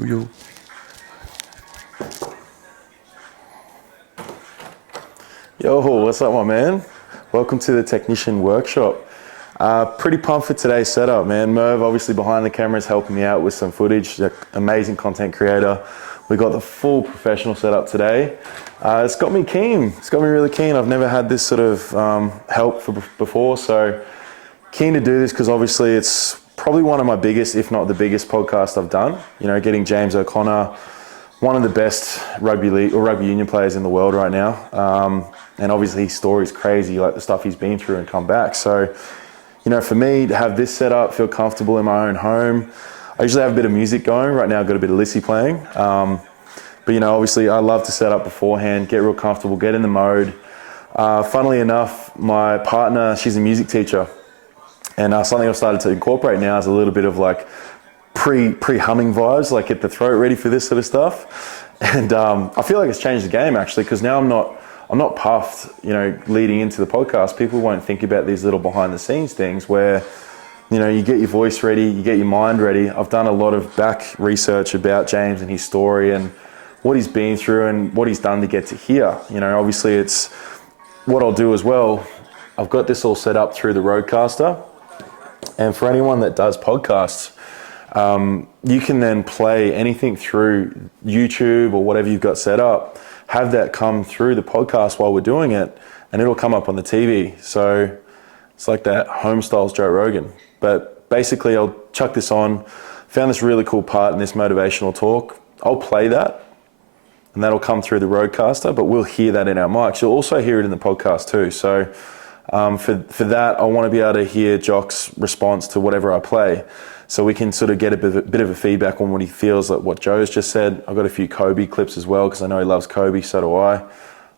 Yo. Yo, what's up, my man? Welcome to the Technician Workshop. Pretty pumped for today's setup, man. Merv, obviously behind the camera, is helping me out with some footage. Amazing content creator. We got the full professional setup today. It's got me keen. It's got me really keen. I've never had this sort of help before, so keen to do this because obviously it's probably one of my biggest, if not the biggest podcast I've done. You know, getting James O'Connor, one of the best rugby league or rugby union players in the world right now. And obviously his story is crazy, like the stuff he's been through and come back. So, you know, for me to have this set up, feel comfortable in my own home. I usually have a bit of music going. Right now I've got a bit of Lissy playing. But, you know, obviously I love to set up beforehand, get real comfortable, get in the mode. Funnily enough, my partner, she's a music teacher. And something I've started to incorporate now is a little bit of like pre-humming vibes, like get the throat ready for this sort of stuff. And I feel like it's changed the game actually, because now I'm not puffed, you know, leading into the podcast. People won't think about these little behind the scenes things where, you know, you get your voice ready, you get your mind ready. I've done a lot of back research about James and his story and what he's been through and what he's done to get to here. You know, obviously it's what I'll do as well. I've got this all set up through the Rodecaster. And for anyone that does podcasts, you can then play anything through YouTube or whatever you've got set up, have that come through the podcast while we're doing it, and it'll come up on the TV. So it's like that home styles Joe Rogan. But basically I'll chuck this on, found this really cool part in this motivational talk. I'll play that and that'll come through the Rodecaster, but we'll hear that in our mics. You'll also hear it in the podcast too. So for that, I want to be able to hear Jock's response to whatever I play. So we can sort of get a bit of a feedback on what he feels, like what Joe's just said. I've got a few Kobe clips as well, because I know he loves Kobe, so do I.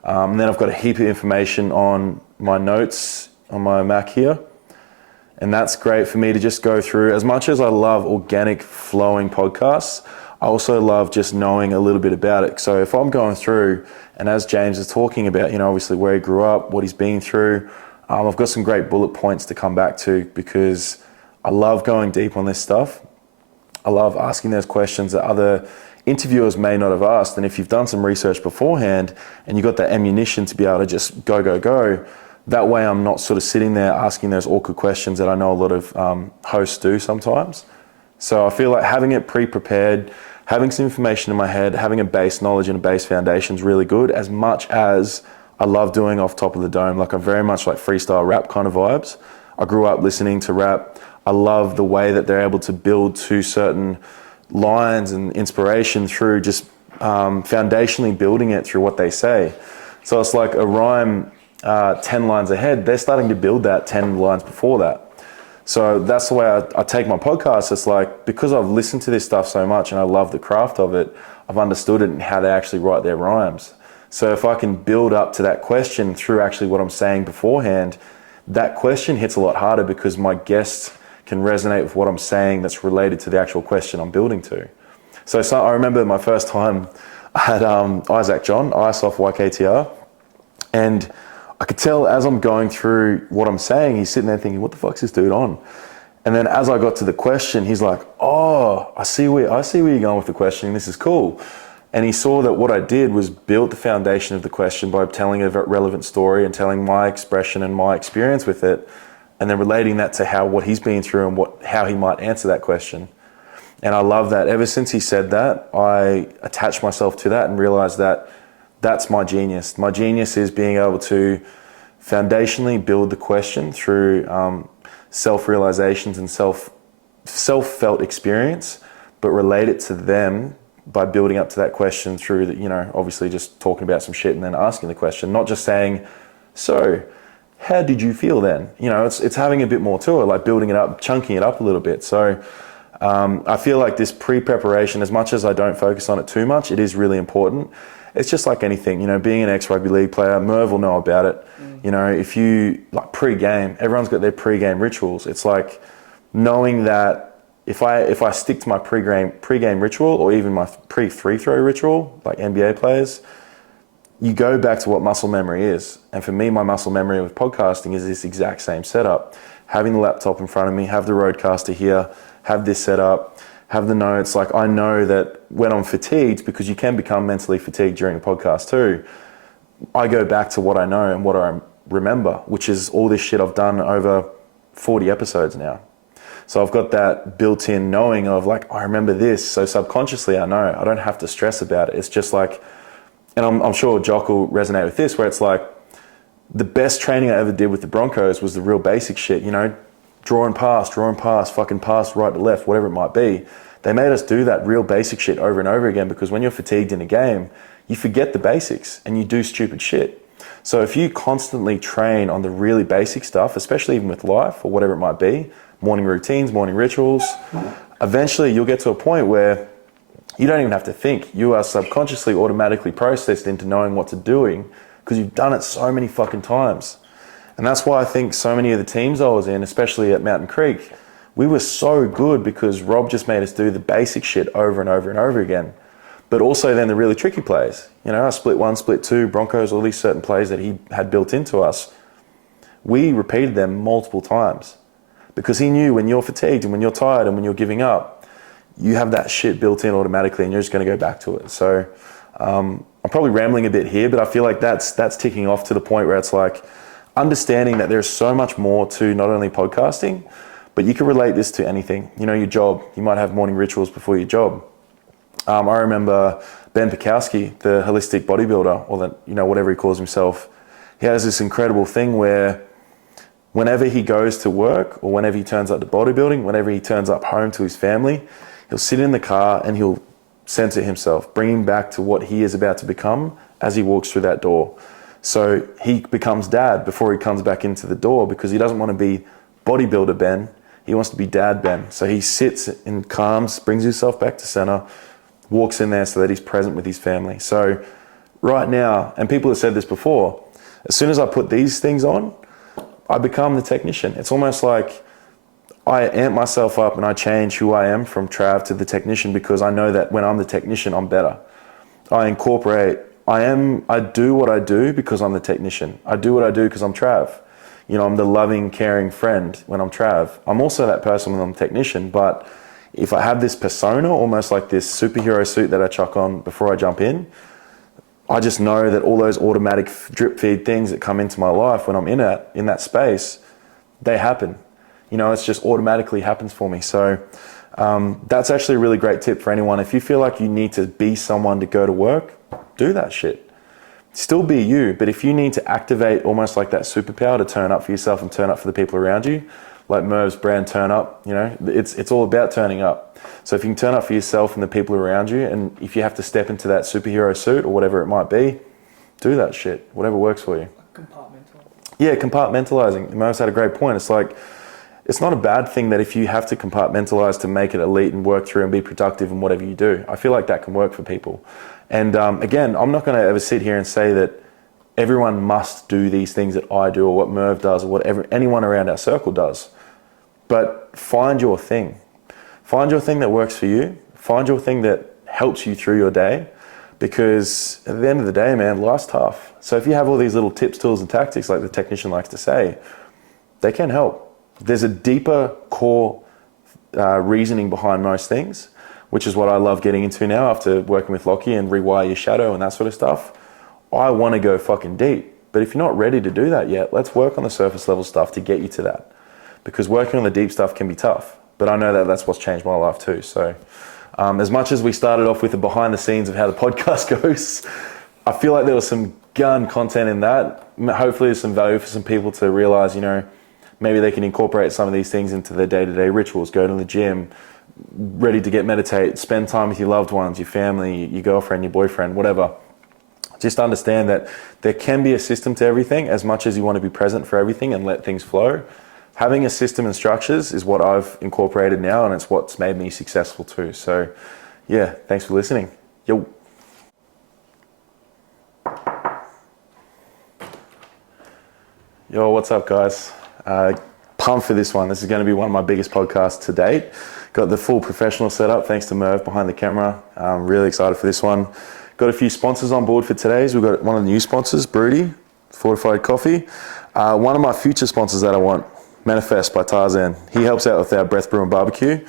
And then I've got a heap of information on my notes on my Mac here. And that's great for me to just go through. As much as I love organic flowing podcasts, I also love just knowing a little bit about it. So if I'm going through, and as James is talking about, you know, obviously where he grew up, what he's been through, I've got some great bullet points to come back to because I love going deep on this stuff. I love asking those questions that other interviewers may not have asked. And if you've done some research beforehand and you've got that ammunition to be able to just go, that way I'm not sort of sitting there asking those awkward questions that I know a lot of hosts do sometimes. So I feel like having it pre-prepared, having some information in my head, having a base knowledge and a base foundation is really good, as much as I love doing off top of the dome. Like I'm very much like freestyle rap kind of vibes. I grew up listening to rap. I love the way that they're able to build to certain lines and inspiration through just foundationally building it through what they say. So it's like a rhyme 10 lines ahead, they're starting to build that 10 lines before that. So that's the way I take my podcast. It's like, because I've listened to this stuff so much and I love the craft of it, I've understood it and how they actually write their rhymes. So if I can build up to that question through actually what I'm saying beforehand, that question hits a lot harder because my guests can resonate with what I'm saying that's related to the actual question I'm building to. So I remember my first time I had Isaac John, ISOF YKTR, and I could tell as I'm going through what I'm saying, he's sitting there thinking, what the fuck's this dude on? And then as I got to the question, he's like, oh, I see where you're going with the question. This is cool. And he saw that what I did was build the foundation of the question by telling a relevant story and telling my expression and my experience with it, and then relating that to what he's been through and how he might answer that question. And I love that. Ever since he said that, I attached myself to that and realized that that's my genius. My genius is being able to foundationally build the question through self-realizations and self-felt experience, but relate it to them by building up to that question through, you know, obviously just talking about some shit and then asking the question, not just saying, so how did you feel then? You know, it's having a bit more to it, like building it up, chunking it up a little bit. So I feel like this pre-preparation, as much as I don't focus on it too much, it is really important. It's just like anything, you know, being an ex-rugby league player, Merv will know about it. You know, if you, like pre-game, everyone's got their pre-game rituals. It's like knowing that if I stick to my pre-game ritual or even my pre-free throw ritual, like NBA players, you go back to what muscle memory is. And for me, my muscle memory with podcasting is this exact same setup. Having the laptop in front of me, have the Rodecaster here, have this set up, have the notes. Like I know that when I'm fatigued, because you can become mentally fatigued during a podcast too, I go back to what I know and what I remember, which is all this shit I've done over 40 episodes now. So I've got that built-in knowing of like, I remember this. So subconsciously I know, I don't have to stress about it. It's just like, and I'm sure Jock will resonate with this, where it's like, the best training I ever did with the Broncos was the real basic shit, you know, drawing pass, fucking pass right to left, whatever it might be. They made us do that real basic shit over and over again, because when you're fatigued in a game, you forget the basics and you do stupid shit. So if you constantly train on the really basic stuff, especially even with life or whatever it might be, morning routines, morning rituals, eventually you'll get to a point where you don't even have to think. You are subconsciously automatically processed into knowing what to doing, because you've done it so many fucking times. And that's why I think so many of the teams I was in, especially at Mountain Creek, we were so good because Rob just made us do the basic shit over and over and over again. But also then the really tricky plays. You know, our split 1, split 2, Broncos, all these certain plays that he had built into us, we repeated them multiple times. Because he knew when you're fatigued and when you're tired and when you're giving up, you have that shit built in automatically and you're just going to go back to it. So I'm probably rambling a bit here, but I feel like that's ticking off to the point where it's like understanding that there's so much more to not only podcasting, but you can relate this to anything. You know, your job, you might have morning rituals before your job. I remember Ben Pekowski, the holistic bodybuilder, or the, you know, whatever he calls himself. He has this incredible thing where whenever he goes to work or whenever he turns up to bodybuilding, whenever he turns up home to his family, he'll sit in the car and he'll center himself, bring him back to what he is about to become as he walks through that door. So he becomes dad before he comes back into the door, because he doesn't want to be bodybuilder Ben. He wants to be dad Ben. So he sits in calms, brings himself back to center, walks in there so that he's present with his family. So right now, and people have said this before, as soon as I put these things on, I become the technician. It's almost like I amp myself up and I change who I am from Trav to the technician, because I know that when I'm the technician, I'm better. I do what I do because I'm the technician. I do what I do because I'm Trav. You know, I'm the loving, caring friend when I'm Trav. I'm also that person when I'm technician, but if I have this persona, almost like this superhero suit that I chuck on before I jump in, I just know that all those automatic drip feed things that come into my life when I'm in that space, they happen. You know, it's just automatically happens for me. So that's actually a really great tip for anyone. If you feel like you need to be someone to go to work, do that shit. Still be you, but if you need to activate almost like that superpower to turn up for yourself and turn up for the people around you, like Merv's brand Turn Up, you know, it's all about turning up. So if you can turn up for yourself and the people around you, and if you have to step into that superhero suit or whatever it might be, do that shit, whatever works for you. Yeah, compartmentalizing. Merv's had a great point. It's like, it's not a bad thing that if you have to compartmentalize to make it elite and work through and be productive in whatever you do. I feel like that can work for people. And again, I'm not going to ever sit here and say that everyone must do these things that I do or what Merv does or whatever anyone around our circle does. But find your thing. Find your thing that works for you. Find your thing that helps you through your day, because at the end of the day, man, life's tough. So if you have all these little tips, tools, and tactics, like the technician likes to say, they can help. There's a deeper core reasoning behind most things, which is what I love getting into now after working with Lockie and rewire your shadow and that sort of stuff. I want to go fucking deep. But if you're not ready to do that yet, let's work on the surface level stuff to get you to that. Because working on the deep stuff can be tough. But I know that that's what's changed my life too. So as much as we started off with the behind the scenes of how the podcast goes, I feel like there was some gun content in that. Hopefully there's some value for some people to realize, you know, maybe they can incorporate some of these things into their day-to-day rituals, go to the gym, ready to get meditate, spend time with your loved ones, your family, your girlfriend, your boyfriend, whatever. Just understand that there can be a system to everything as much as you want to be present for everything and let things flow. Having a system and structures is what I've incorporated now, and it's what's made me successful too. So yeah, thanks for listening. Yo. Yo, what's up guys? Pumped for this one. This is going to be one of my biggest podcasts to date. Got the full professional setup thanks to Merv behind the camera. I'm really excited for this one. Got a few sponsors on board for today's. We've got one of the new sponsors, Broody, Fortified Coffee. One of my future sponsors that I want, Manifest by Tarzan. He helps out with our Breath Brew and Barbecue.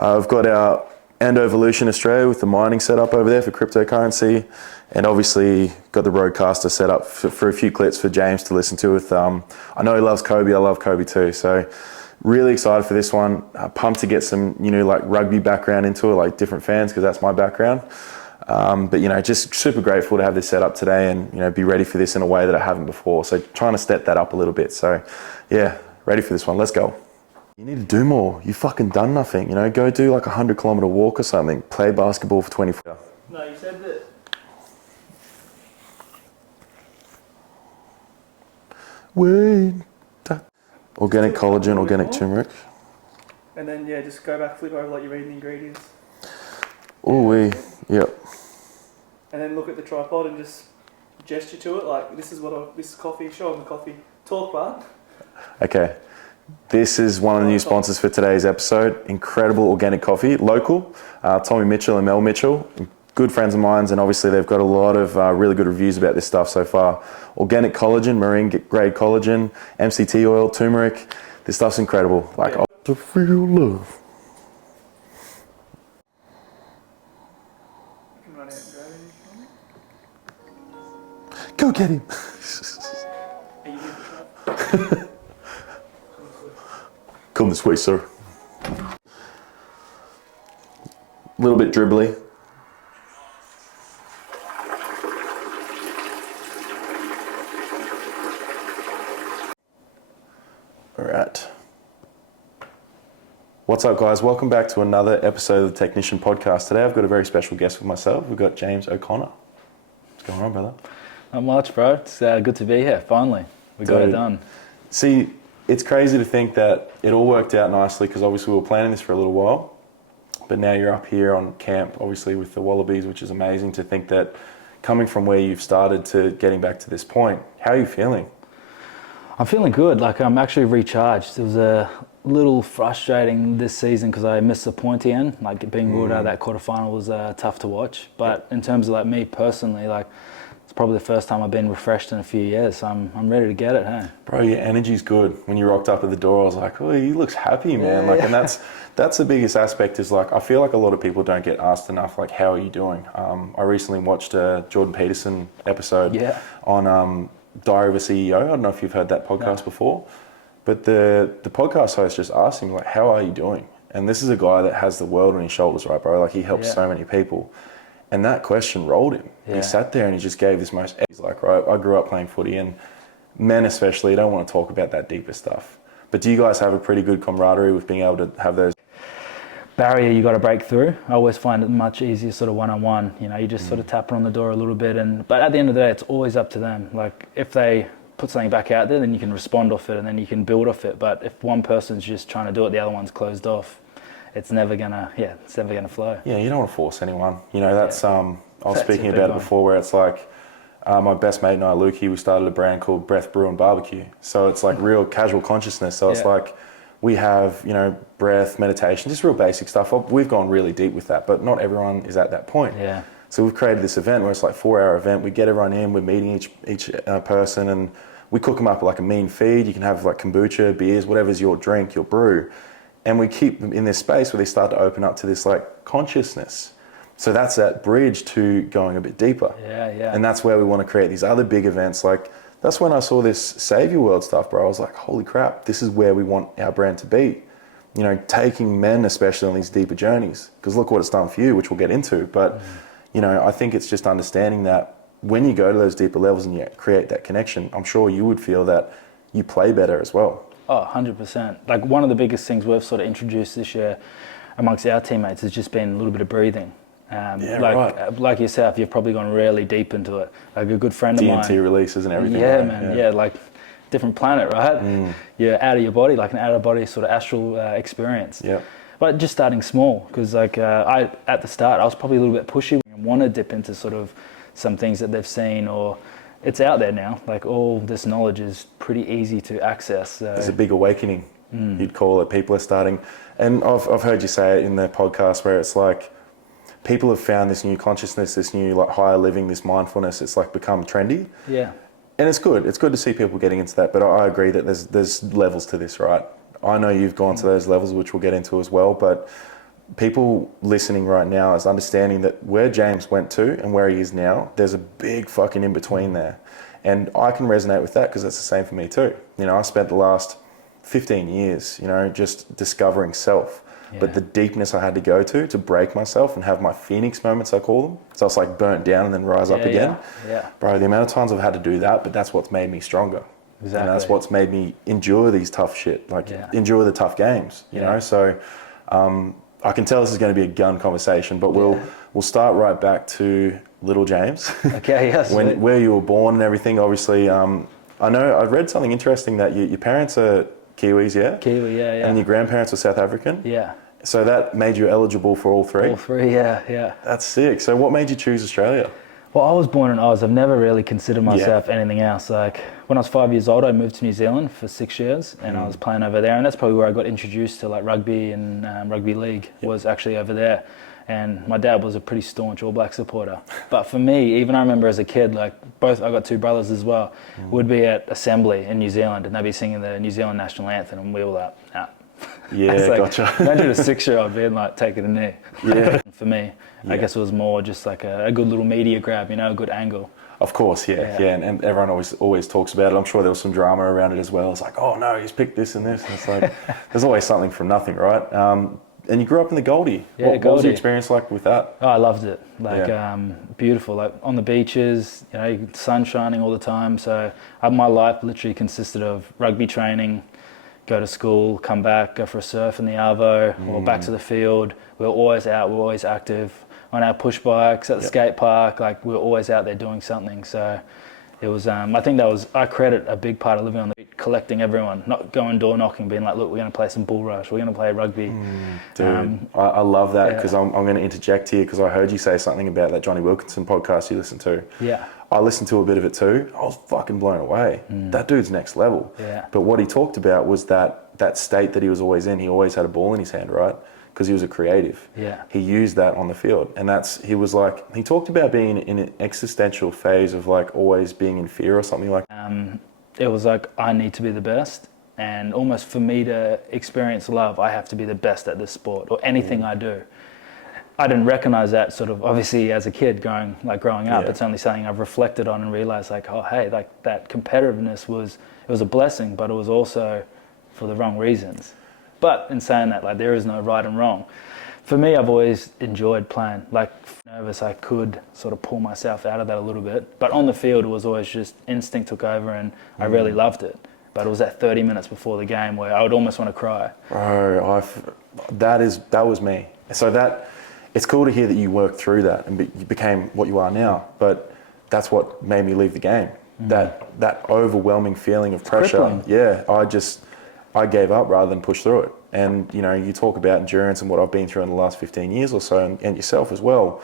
I've got our and Evolution Australia with the mining setup over there for cryptocurrency. And obviously got the Roadcaster set up for a few clips for James to listen to with, I know he loves Kobe, I love Kobe too. So really excited for this one. Pumped to get some, like rugby background into it, like different fans, because that's my background. But just super grateful to have this set up today and, be ready for this in a way that I haven't before. So trying to step that up a little bit. So yeah, ready for this one. Let's go. You need to do more. You fucking done nothing, go do like a 100-kilometer walk or something. Play basketball for 24 hours. No, you said that. Wait. Organic collagen, organic turmeric. And then, just go back, flip over like you're reading the ingredients. Yep. And then look at the tripod and just gesture to it like, this is coffee, show them the coffee. Talk, Bart. Okay. This is one of the new sponsors for today's episode. Incredible organic coffee, local. Tommy Mitchell and Mel Mitchell, good friends of mine, and obviously they've got a lot of really good reviews about this stuff so far. Organic collagen, marine grade collagen, MCT oil, turmeric. This stuff's incredible. Like, to feel love. You can run out and grab it. Go get him. Come this way, sir. A little bit dribbly. All right. What's up, guys? Welcome back to another episode of the Technician Podcast. Today I've got a very special guest with myself. We've got James O'Connor. What's going on, brother? Not much, bro. It's good to be here, finally. We got it done. See, it's crazy to think that it all worked out nicely because obviously we were planning this for a little while, but now you're up here on camp, obviously with the Wallabies, which is amazing to think that coming from where you've started to getting back to this point. How are you feeling? I'm feeling good. Like, I'm actually recharged. It was a little frustrating this season because I missed the pointy end. Like, being ruled out of that quarterfinal was tough to watch. But in terms of like me personally, like, it's probably the first time I've been refreshed in a few years, so I'm ready to get it, hey? Bro, your energy's good. When you rocked up at the door, I was like, oh, he looks happy, man. And that's the biggest aspect is like, I feel like a lot of people don't get asked enough, like, how are you doing? I recently watched a Jordan Peterson episode on Diary of a CEO. I don't know if you've heard that podcast before, but the podcast host just asked him, like, how are you doing? And this is a guy that has the world on his shoulders, right, bro? Like, he helps so many people. And that question rolled him. Yeah. He sat there and he just gave this most, he's like, right, I grew up playing footy and men especially don't want to talk about that deeper stuff. But do you guys have a pretty good camaraderie with being able to have those? Barrier you got to break through. I always find it much easier sort of one-on-one. You just sort of tap on the door a little bit. But at the end of the day, it's always up to them. Like, if they put something back out there, then you can respond off it and then you can build off it. But if one person's just trying to do it, the other one's closed off, it's never gonna flow. Yeah, you don't want to force anyone. That's I was speaking about it before, where it's like my best mate and I, Lukey, we started a brand called Breath Brew and Barbecue. So it's like real casual consciousness. So it's like we have breath, meditation, just real basic stuff. We've gone really deep with that, but not everyone is at that point. Yeah. So we've created this event where it's like 4-hour event. We get everyone in, we're meeting each person, and we cook them up like a mean feed. You can have like kombucha, beers, whatever's your drink, your brew. And we keep them in this space where they start to open up to this like consciousness. So that's that bridge to going a bit deeper. Yeah. And that's where we want to create these other big events. Like, that's when I saw this Save Your World stuff, bro. I was like, holy crap, this is where we want our brand to be. Taking men especially on these deeper journeys. Because look what it's done for you, which we'll get into. But, I think it's just understanding that when you go to those deeper levels and you create that connection, I'm sure you would feel that you play better as well. Oh, 100%. Like, one of the biggest things we've sort of introduced this year amongst our teammates has just been a little bit of breathing. Like yourself, you've probably gone really deep into it. Like, a good friend of mine. DMT releases and everything. Yeah, right? Man. Yeah, like different planet, right? You're out of your body, like an out of body sort of astral experience. Yeah. But just starting small, because like at the start, I was probably a little bit pushy and want to dip into sort of some things that they've seen, or it's out there now. Like, all this knowledge is pretty easy to access. So. There's a big awakening, you'd call it. People are starting, and I've heard you say it in the podcast where it's like, people have found this new consciousness, this new like higher living, this mindfulness. It's like become trendy. Yeah. And it's good. It's good to see people getting into that. But I agree that there's levels to this, right? I know you've gone to those levels, which we'll get into as well. But people listening right now is understanding that where James went to and where he is now, there's a big fucking in between there. And I can resonate with that because it's the same for me too. You know, I spent the last 15 years, you know, just discovering self. Yeah. But the deepness I had to go to break myself and have my phoenix moments, I call them. So it's like burnt down and then rise up again. Yeah. Bro, the amount of times I've had to do that, but that's what's made me stronger. Exactly. And that's what's made me endure these tough shit, like endure the tough games, you know? So I can tell this is going to be a gun conversation, but we'll start right back to little James. Okay, yes. Where you were born and everything, obviously. I know I've read something interesting that your parents are Kiwis, yeah? Kiwi, yeah. And your grandparents were South African? Yeah. So that made you eligible for all three? All three, yeah. That's sick. So what made you choose Australia? Well, I was born in Oz. I've never really considered myself anything else. Like, when I was 5 years old, I moved to New Zealand for 6 years, and I was playing over there. And that's probably where I got introduced to like rugby and rugby league was actually over there. And my dad was a pretty staunch All Black supporter. But for me, even I remember as a kid, like I got two brothers as well, would be at assembly in New Zealand, and they'd be singing the New Zealand national anthem, and we were like, nah. Yeah, like, gotcha. Imagine a 6-year-old being like taking a knee. Yeah. For me, I guess it was more just like a good little media grab, you know, a good angle. Of course, yeah. And everyone always talks about it. I'm sure there was some drama around it as well. It's like, oh no, he's picked this and this. And it's like, there's always something from nothing, right? And you grew up in the Goldie. Yeah, what was your experience like with that? Oh, I loved it. Like, beautiful. Like on the beaches, you know, sun shining all the time. So my life literally consisted of rugby training, go to school, come back, go for a surf in the Arvo, or back to the field. We were always out, we were always active. On our push bikes at the skate park, like we were always out there doing something. So it was, I think I credit a big part of living on the beach, collecting everyone, not going door knocking, being like, look, we're going to play some bull rush, we're going to play rugby. Dude, I love that because I'm going to interject here because I heard you say something about that Johnny Wilkinson podcast you listened to. Yeah. I listened to a bit of it too. I was fucking blown away. That dude's next level. Yeah. But what he talked about was that state that he was always in. He always had a ball in his hand, right? Because he was a creative. Yeah. He used that on the field. And he talked about being in an existential phase of like always being in fear or something like that. It was like, I need to be the best. And almost for me to experience love, I have to be the best at this sport or anything I do. I didn't recognize that sort of, obviously as a kid growing up, it's only something I've reflected on and realized like, oh, hey, like that competitiveness it was a blessing, but it was also for the wrong reasons. But in saying that, like there is no right and wrong. For me, I've always enjoyed playing. Like nervous, I could sort of pull myself out of that a little bit. But on the field, it was always just instinct took over, and I really loved it. But it was that 30 minutes before the game where I would almost want to cry. Bro, that was me. So it's cool to hear that you worked through that and you became what you are now. But that's what made me leave the game. That overwhelming feeling of pressure. Crippling. Yeah, I gave up rather than push through it. And, you know, you talk about endurance and what I've been through in the last 15 years or so, and yourself as well,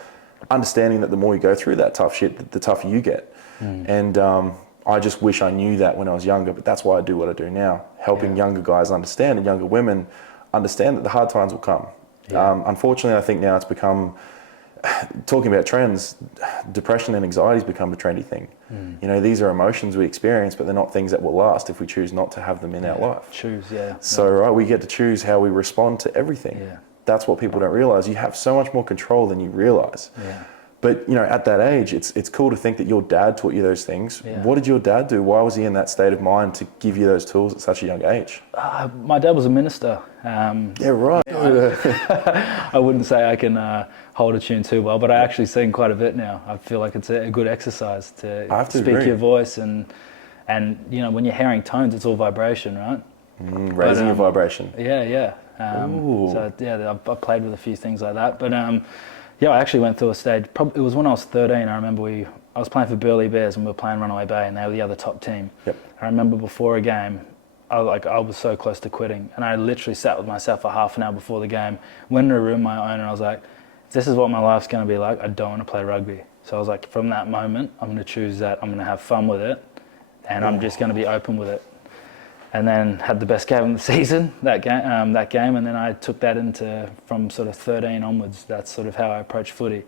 understanding that the more you go through that tough shit, the tougher you get. And I just wish I knew that when I was younger, but that's why I do what I do now, helping younger guys understand and younger women understand that the hard times will come. Unfortunately, I think now it's become, talking about trends, depression and anxiety has become a trendy thing. You know, these are emotions we experience, but they're not things that will last if we choose not to have them in our life. Choose, So, right, we get to choose how we respond to everything. That's what people don't realize. You have so much more control than you realize. But, you know, at that age, it's cool to think that your dad taught you those things. What did your dad do? Why was he in that state of mind to give you those tools at such a young age? My dad was a minister. Yeah, right. I wouldn't say I can hold a tune too well, but I actually sing quite a bit now. I feel like it's a good exercise to speak agree. your voice and you know, when you're hearing tones, it's all vibration, right? Raising your vibration. Yeah. So yeah, I played with a few things like that, but yeah, I actually went through a stage. It was when I was 13. I remember I was playing for Burleigh Bears and we were playing Runaway Bay, and they were the other top team. I remember before a game, I was so close to quitting, and I literally sat with myself for half an hour before the game, went in a room my own, and I was like, if this is what my life's going to be like, I don't want to play rugby. So I was like, from that moment, I'm going to choose that. I'm going to have fun with it, and I'm just going to be open with it. And then had the best game of the season that game, and then I took that into from sort of 13 onwards. That's sort of how I approach footy.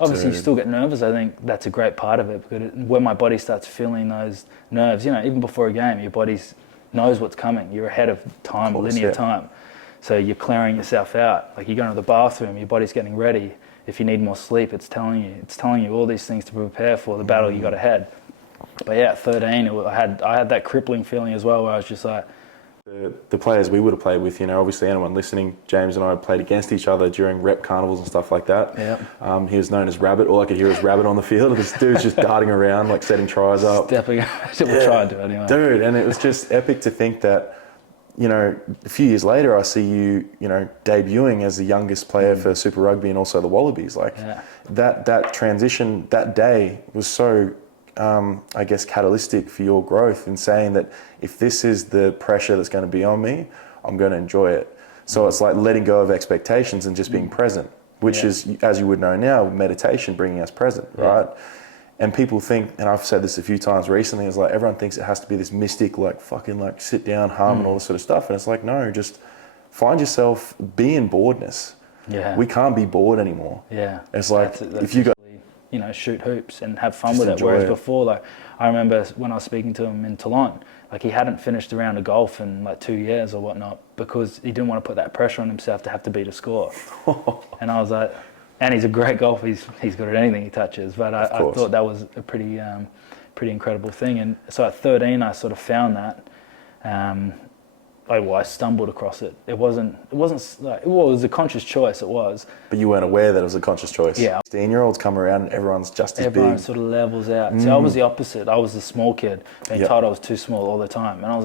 Obviously, you still get nervous. I think that's a great part of it, because when my body starts feeling those nerves, you know, even before a game, your body knows what's coming. You're ahead of time, linear time. So you're clearing yourself out. Like you're going to the bathroom, your body's getting ready. If you need more sleep, it's telling you all these things to prepare for the battle you got ahead. But yeah, at 13, I had that crippling feeling as well, where I was just like, The players we would have played with, obviously anyone listening, James and I played against each other during rep carnivals and stuff like that. Yeah. He was known as Rabbit. All I could hear was Rabbit on the field. This dude's just darting around, like setting tries up. Stepping up. We'll try and do it anyway. Dude, and it was just epic to think that, a few years later, I see you, debuting as the youngest player for Super Rugby and also the Wallabies. Like that transition, that day was so, I guess, catalytic for your growth in saying that if this is the pressure that's going to be on me, I'm going to enjoy it. So it's like letting go of expectations and just being present, which is, as you would know now, meditation bringing us present, right? And people think, and I've said this a few times recently, it's like everyone thinks it has to be this mystic, like fucking like sit down, hum and all this sort of stuff. And it's like, no, just find yourself, be in boredness. Yeah. We can't be bored anymore. Yeah. It's like, that's if you got, shoot hoops and have fun Just with it. enjoy Whereas it. before, like I remember when I was speaking to him in Toulon, like he hadn't finished a round of golf in like 2 years or whatnot because he didn't want to put that pressure on himself to have to beat a score. And I was like, and he's a great golfer. He's good at anything he touches. But I thought that was a pretty incredible thing. And so at 13, I sort of found that. I stumbled across it. It wasn't like, well, it was a conscious choice. It was. But you weren't aware that it was a conscious choice. Yeah. 16-year-olds come around and everyone's just as Everyone big. sort of levels out. So I was the opposite. I was the small kid, being told I was too small all the time. And I was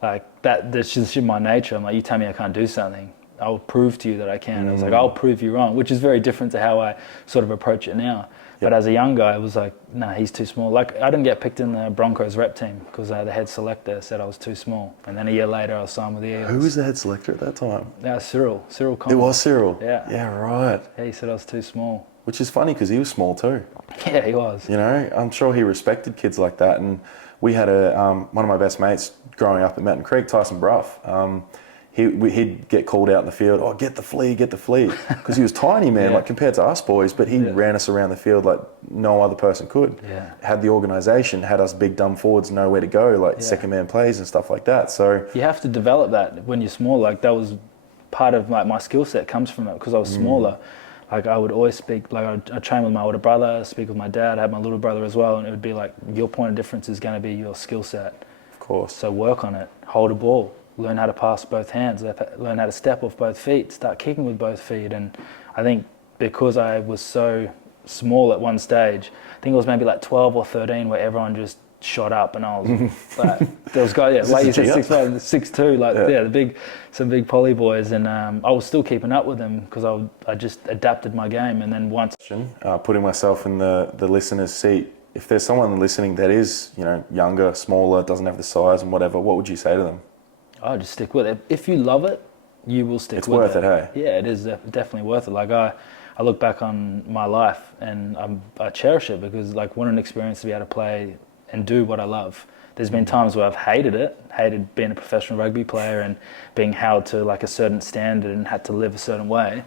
like that's just in my nature. I'm like, you tell me I can't do something, I'll prove to you that I can. I was like, I'll prove you wrong, which is very different to how I sort of approach it now. But as a young guy, I was like, nah, he's too small. Like, I didn't get picked in the Broncos rep team because the head selector said I was too small. And then a year later, I was signed with the Eagles. Who was the head selector at that time? Cyril Connor. It was Cyril? Yeah. Yeah, right. Yeah, he said I was too small. Which is funny because he was small too. Yeah, he was. I'm sure he respected kids like that. And we had one of my best mates growing up at Mountain Creek, Tyson Bruff. He'd get called out in the field, oh, get the flea, because he was tiny, man, like compared to us boys, but he ran us around the field like no other person could. Yeah. Had the organisation, had us big dumb forwards know where to go, like second man plays and stuff like that. So you have to develop that when you're small. Like that was part of my skill set comes from it because I was smaller. Like I would always speak, like I'd train with my older brother, speak with my dad, I had my little brother as well, and it would be like, your point of difference is going to be your skill set. Of course. So work on it, hold a ball, learn how to pass both hands, learn how to step off both feet, start kicking with both feet. And I think because I was so small at one stage, I think it was maybe like 12 or 13 where everyone just shot up and I was like, there was guys, like you said, 6'5", 6'2", some big poly boys. And I was still keeping up with them because I just adapted my game. And then once... putting myself in the listener's seat, if there's someone listening that is, younger, smaller, doesn't have the size and whatever, what would you say to them? Oh, just stick with it. If you love it, you will stick with it. It's worth it, hey? Yeah, it is definitely worth it. Like I look back on my life and I cherish it because like what an experience to be able to play and do what I love. There's been times where I've hated being a professional rugby player and being held to like a certain standard and had to live a certain way.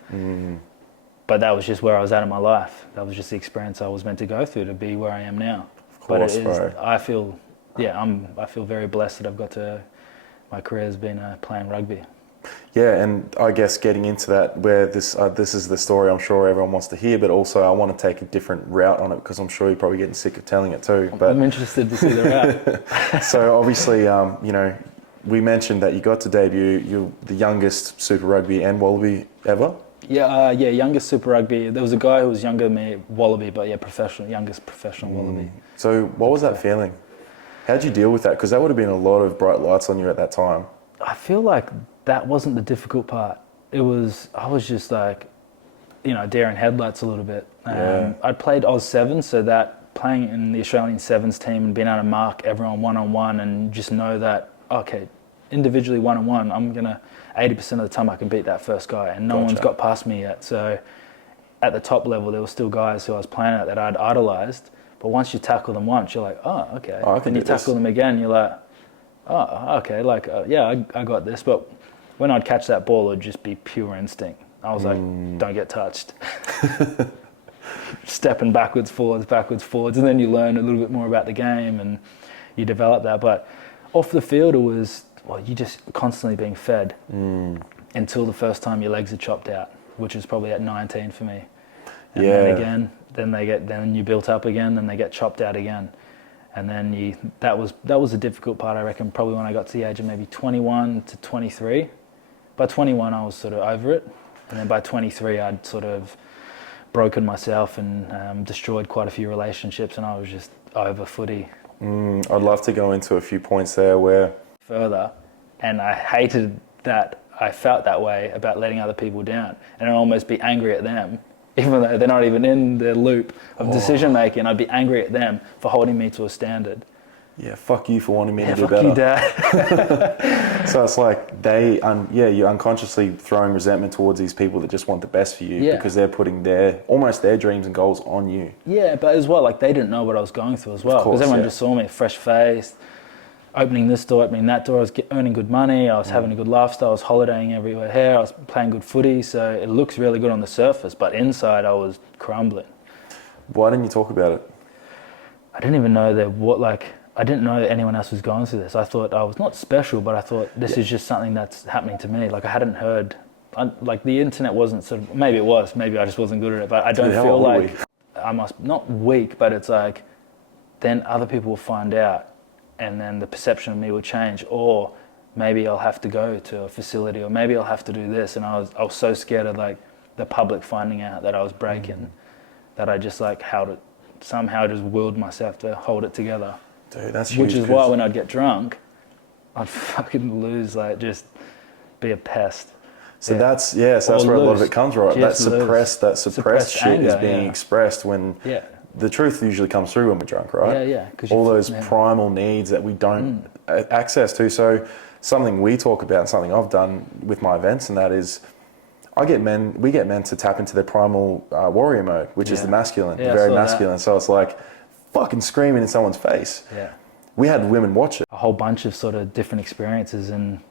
But that was just where I was at in my life. That was just the experience I was meant to go through to be where I am now. Of course, bro. I feel very blessed that I've got to. My career has been playing rugby. Yeah, and I guess getting into that, where this is the story I'm sure everyone wants to hear, but also I want to take a different route on it because I'm sure you're probably getting sick of telling it too. But I'm interested to see the route. So obviously, we mentioned that you got to debut. You're the youngest Super Rugby and Wallaby ever. Youngest Super Rugby. There was a guy who was younger than me, Wallaby, but youngest professional Wallaby. So what was that feeling? How'd you deal with that? Because that would have been a lot of bright lights on you at that time. I feel like that wasn't the difficult part. I was just like, deer in headlights a little bit. I was 7, so that playing in the Australian sevens team and being able to mark everyone one-on-one and just know that, okay, individually one-on-one, I'm going to, 80% of the time I can beat that first guy and no one's got past me yet. So at the top level, there were still guys who I was playing at that I'd idolized. But once you tackle them once, you're like, oh, okay. Then you tackle them again, you're like, oh, okay, I got this. But when I'd catch that ball, it would just be pure instinct. I was like, don't get touched. Stepping backwards, forwards, and then you learn a little bit more about the game and you develop that. But off the field, it was you're just constantly being fed until the first time your legs are chopped out, which is probably at 19 for me. And then again, then you built up again, then they get chopped out again. And then that was the difficult part, I reckon, probably when I got to the age of maybe 21 to 23. By 21, I was sort of over it. And then by 23, I'd sort of broken myself and destroyed quite a few relationships, and I was just over footy. I'd love to go into a few points there where... Further, and I hated that I felt that way about letting other people down, and I'd almost be angry at them, even though they're not even in the loop of decision making. I'd be angry at them for holding me to a standard. Yeah, fuck you for wanting me to do fuck better. You, Dad. So it's like you're unconsciously throwing resentment towards these people that just want the best for you because they're putting almost their dreams and goals on you. Yeah, but as well, like they didn't know what I was going through as well, because everyone just saw me fresh-faced, opening this door, opening that door. I was earning good money, I was having a good lifestyle, I was holidaying everywhere here, I was playing good footy, so it looks really good on the surface, but inside I was crumbling. Why didn't you talk about it? I didn't even know I didn't know that anyone else was going through this. I thought I was not special, but I thought this is just something that's happening to me. Like I hadn't heard, like the internet wasn't sort of, maybe it was, maybe I just wasn't good at it, but I don't feel like I must, not weak, but it's like, then other people will find out and then the perception of me will change, or maybe I'll have to go to a facility, or maybe I'll have to do this. And I was so scared of like the public finding out that I was breaking, that I just like somehow just willed myself to hold it together. Dude, that's huge. Which is why when I'd get drunk, I'd fucking lose, like just be a pest. So that's where a lot of it comes, right? That suppressed shit anger, is being expressed when the truth usually comes through when we're drunk, right? Yeah. All those primal needs that we don't access to. So something we talk about, something I've done with my events, and that is we get men to tap into their primal warrior mode, which is the masculine, the very masculine. So it's like fucking screaming in someone's face. Yeah. We had women watch it. A whole bunch of sort of different experiences, and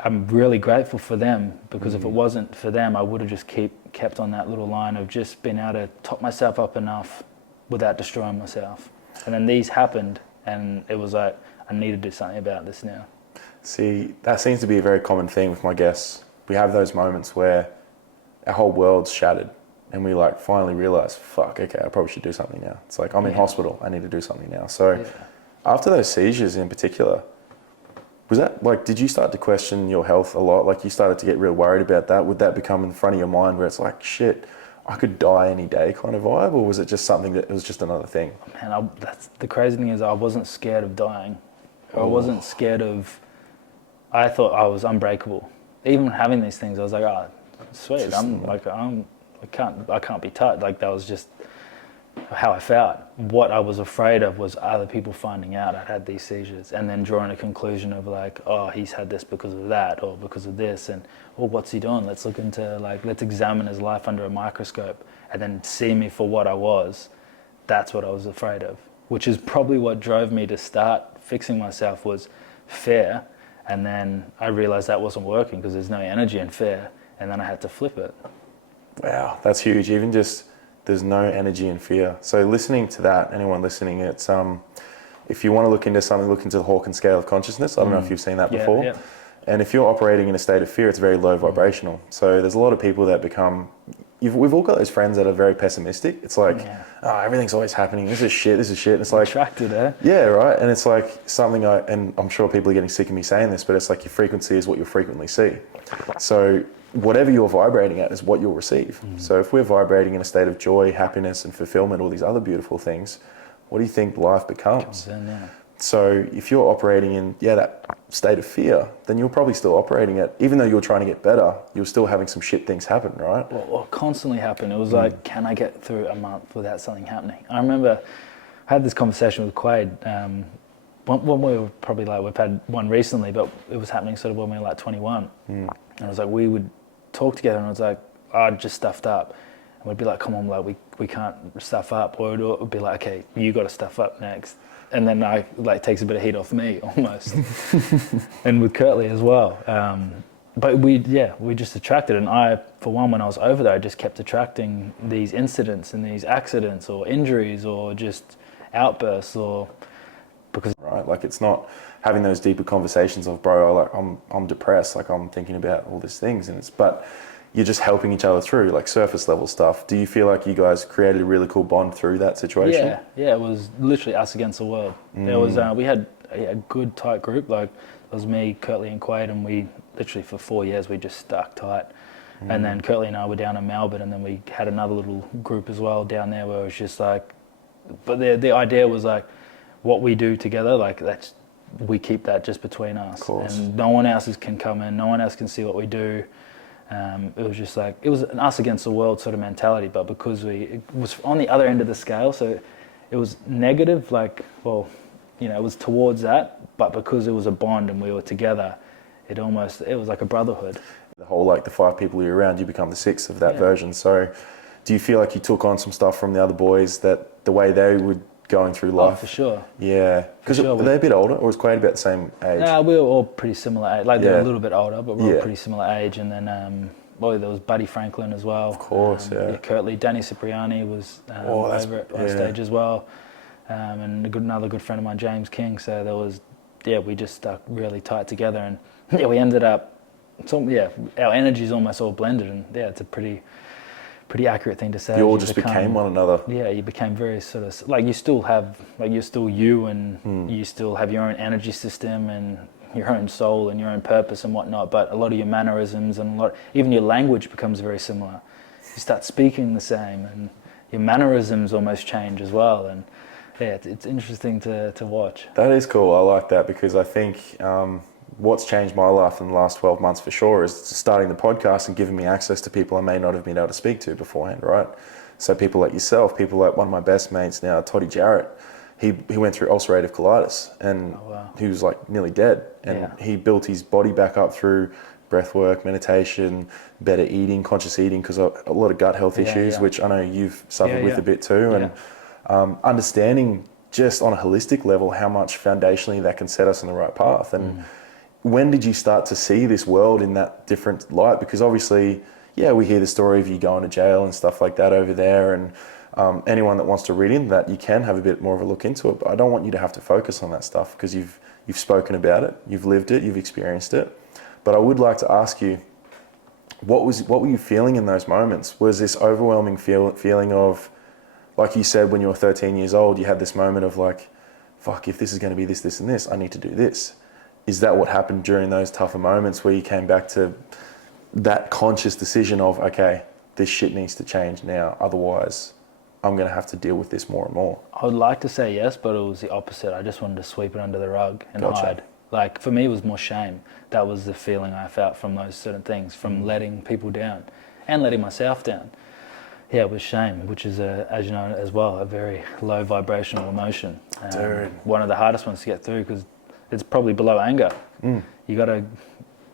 I'm really grateful for them, because if it wasn't for them, I would have just kept on that little line of just being able to top myself up enough without destroying myself. And then these happened, and it was like, I need to do something about this now. See, that seems to be a very common theme with my guests. We have those moments where our whole world's shattered, and we like finally realize, fuck, okay, I probably should do something now. It's like, I'm in hospital, I need to do something now. So after those seizures in particular, was that like, did you start to question your health a lot? Like you started to get real worried about that? Would that become in front of your mind where it's like, shit, I could die any day kind of vibe? Or was it just something that it was just another thing? Man, that's the crazy thing is I wasn't scared of dying. I wasn't scared of, I thought I was unbreakable. Even having these things, I was like, oh, sweet, I can't be touched. Like that was just how I felt. What I was afraid of was other people finding out I'd had these seizures, and then drawing a conclusion of like, oh, he's had this because of that, or because of this, and well, what's he doing? Let's look into let's examine his life under a microscope, and then see me for what I was. That's what I was afraid of, which is probably what drove me to start fixing myself, was fear. And then I realized that wasn't working because there's no energy in fear, and then I had to flip it. Wow, that's huge. Even just there's no energy in fear. So listening to that, anyone listening, it's if you want to look into something, look into the Hawkins scale of consciousness. I don't know if you've seen that before. Yeah. And if you're operating in a state of fear, it's very low vibrational. So there's a lot of people that become, we've all got those friends that are very pessimistic. It's like, oh, everything's always happening. This is shit. And it's like, attracted, eh? Yeah, right. And it's like something and I'm sure people are getting sick of me saying this, but it's like your frequency is what you'll frequently see. So whatever you're vibrating at is what you'll receive. So if we're vibrating in a state of joy, happiness and fulfillment, all these other beautiful things, what do you think life becomes? So if you're operating in that state of fear, then you're probably still operating it. Even though you're trying to get better, you're still having some shit things happen, right? Well, constantly happen. It was like, can I get through a month without something happening? I remember I had this conversation with Quade when we were probably we've had one recently, but it was happening sort of when we were 21. And it was like, we would talk together and it was like, I'd just stuffed up. And we'd be like, come on, we can't stuff up. Or it would be like, okay, you got to stuff up next. And then I takes a bit of heat off me almost, and with Curtly as well. But we just attracted, and I, for one, when I was over there, I just kept attracting these incidents and these accidents or injuries or just outbursts, or because right? Like it's not having those deeper conversations of, bro, I'm depressed, like I'm thinking about all these things, but you're just helping each other through like surface level stuff. Do you feel like you guys created a really cool bond through that situation? yeah, it was literally us against the world. There was we had a good tight group. Like it was me, Curtly, and Quaid, and we literally for 4 years we just stuck tight. And then Curtly and I were down in Melbourne, and then we had another little group as well down there where it was just like, but the idea was like, what we do together, like we keep that just between us, of course. And no one else can come in, no one else can see what we do. It was just like, it was an us against the world sort of mentality, but because it was on the other end of the scale, so it was negative, like, well, it was towards that, but because it was a bond and we were together, it was like a brotherhood. The whole, like the 5 people you're around, you become the 6th of that version. So do you feel like you took on some stuff from the other boys, that the way they were going through life? Oh, for sure. Yeah. Because sure. Were they a bit older, or was Quaid about the same age? We were all pretty similar age. Like, they're a little bit older, but we were all pretty similar age. And then, there was Buddy Franklin as well. Of course, Curtly. Danny Cipriani was over at stage as well. And another good friend of mine, James King. So there was, we just stuck really tight together. And we ended up, our energy is almost all blended. And it's a pretty accurate thing to say. You all just became one another. Yeah, you became very sort of, like you still have, like you're still you, and you still have your own energy system and your own soul and your own purpose and whatnot, but a lot of your mannerisms and even your language becomes very similar. You start speaking the same and your mannerisms almost change as well, and it's interesting to watch. That is cool. I like that, because I think what's changed my life in the last 12 months for sure is starting the podcast and giving me access to people I may not have been able to speak to beforehand, right? So people like yourself, people like one of my best mates now, Poddy Jarrett, he went through ulcerative colitis, and he was like nearly dead, and he built his body back up through breath work, meditation, better eating, conscious eating, because a lot of gut health issues, which I know you've suffered with a bit too, and understanding just on a holistic level how much foundationally that can set us on the right path. And when did you start to see this world in that different light? Because obviously, we hear the story of you going to jail and stuff like that over there, and anyone that wants to read into that, you can have a bit more of a look into it. But I don't want you to have to focus on that stuff, because you've spoken about it, you've lived it, you've experienced it. But I would like to ask you, what were you feeling in those moments? Was this overwhelming feeling of, like you said, when you were 13 years old, you had this moment of like, fuck, if this is going to be this, this, and this, I need to do this. Is that what happened during those tougher moments where you came back to that conscious decision of, okay, this shit needs to change now, otherwise I'm going to have to deal with this more and more? I would like to say yes, but it was the opposite. I just wanted to sweep it under the rug and hide. Like, for me, it was more shame. That was the feeling I felt from those certain things, from letting people down and letting myself down. Yeah, it was shame, which is, as you know as well, a very low vibrational emotion. One of the hardest ones to get through, because it's probably below anger. You got to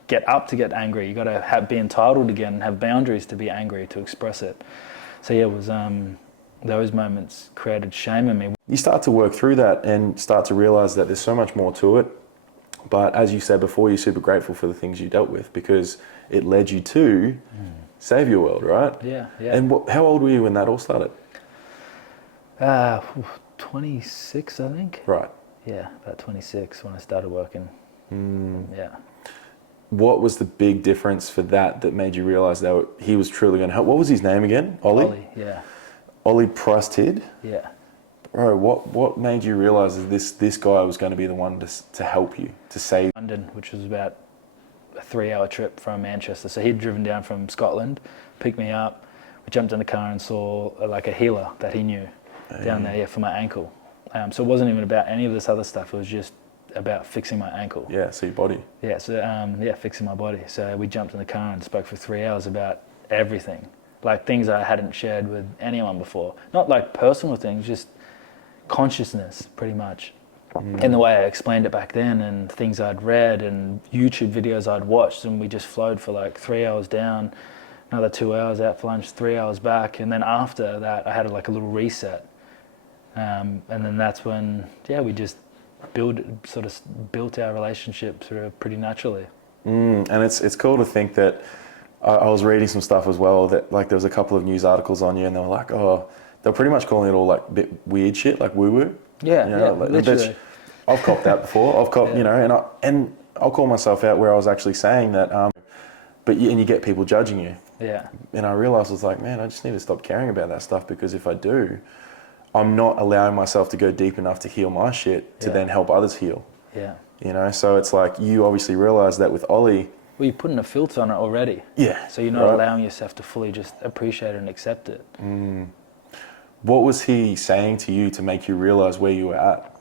get up to get angry. You got to be entitled again and have boundaries to be angry, to express it. So it was those moments created shame in me. You start to work through that and start to realize that there's so much more to it. But as you said before, you're super grateful for the things you dealt with, because it led you to save your world, right? Yeah. And how old were you when that all started? 26, I think. Right. Yeah, about 26 when I started working. Yeah. What was the big difference for that made you realize that he was truly going to help? What was his name again? Ollie? Ollie, yeah. Ollie Price-Tid? Yeah. Bro, what made you realize that this guy was going to be the one to help you, to save? London, which was about a 3-hour trip from Manchester. So he'd driven down from Scotland, picked me up. We jumped in the car and saw like a healer that he knew down there for my ankle. So it wasn't even about any of this other stuff. It was just about fixing my ankle. Yeah, so your body. Yeah, so fixing my body. So we jumped in the car and spoke for 3 hours about everything, like things I hadn't shared with anyone before. Not like personal things, just consciousness, pretty much. In the way I explained it back then, and things I'd read and YouTube videos I'd watched, and we just flowed for like 3 hours down, another 2 hours out for lunch, 3 hours back, and then after that I had like a little reset. And then that's when, we just built our relationship sort of pretty naturally. And it's cool to think that I was reading some stuff as well, that like there was a couple of news articles on you, and they were like, they're pretty much calling it all like a bit weird shit, like woo-woo. Yeah, literally. I've copped that before. I've copped, Yeah. you know, and I'll call myself out where I was actually saying that, and you get people judging you. Yeah. And I realised I was like, man, I just need to stop caring about that stuff, because if I do, I'm not allowing myself to go deep enough to heal my shit to Yeah. then help others heal. Yeah. You know, so it's like you obviously realise that with Ollie. Well, you're putting a filter on it already. Yeah. So you're not right? allowing yourself to fully just appreciate it and accept it. What was he saying to you to make you realise where you were at?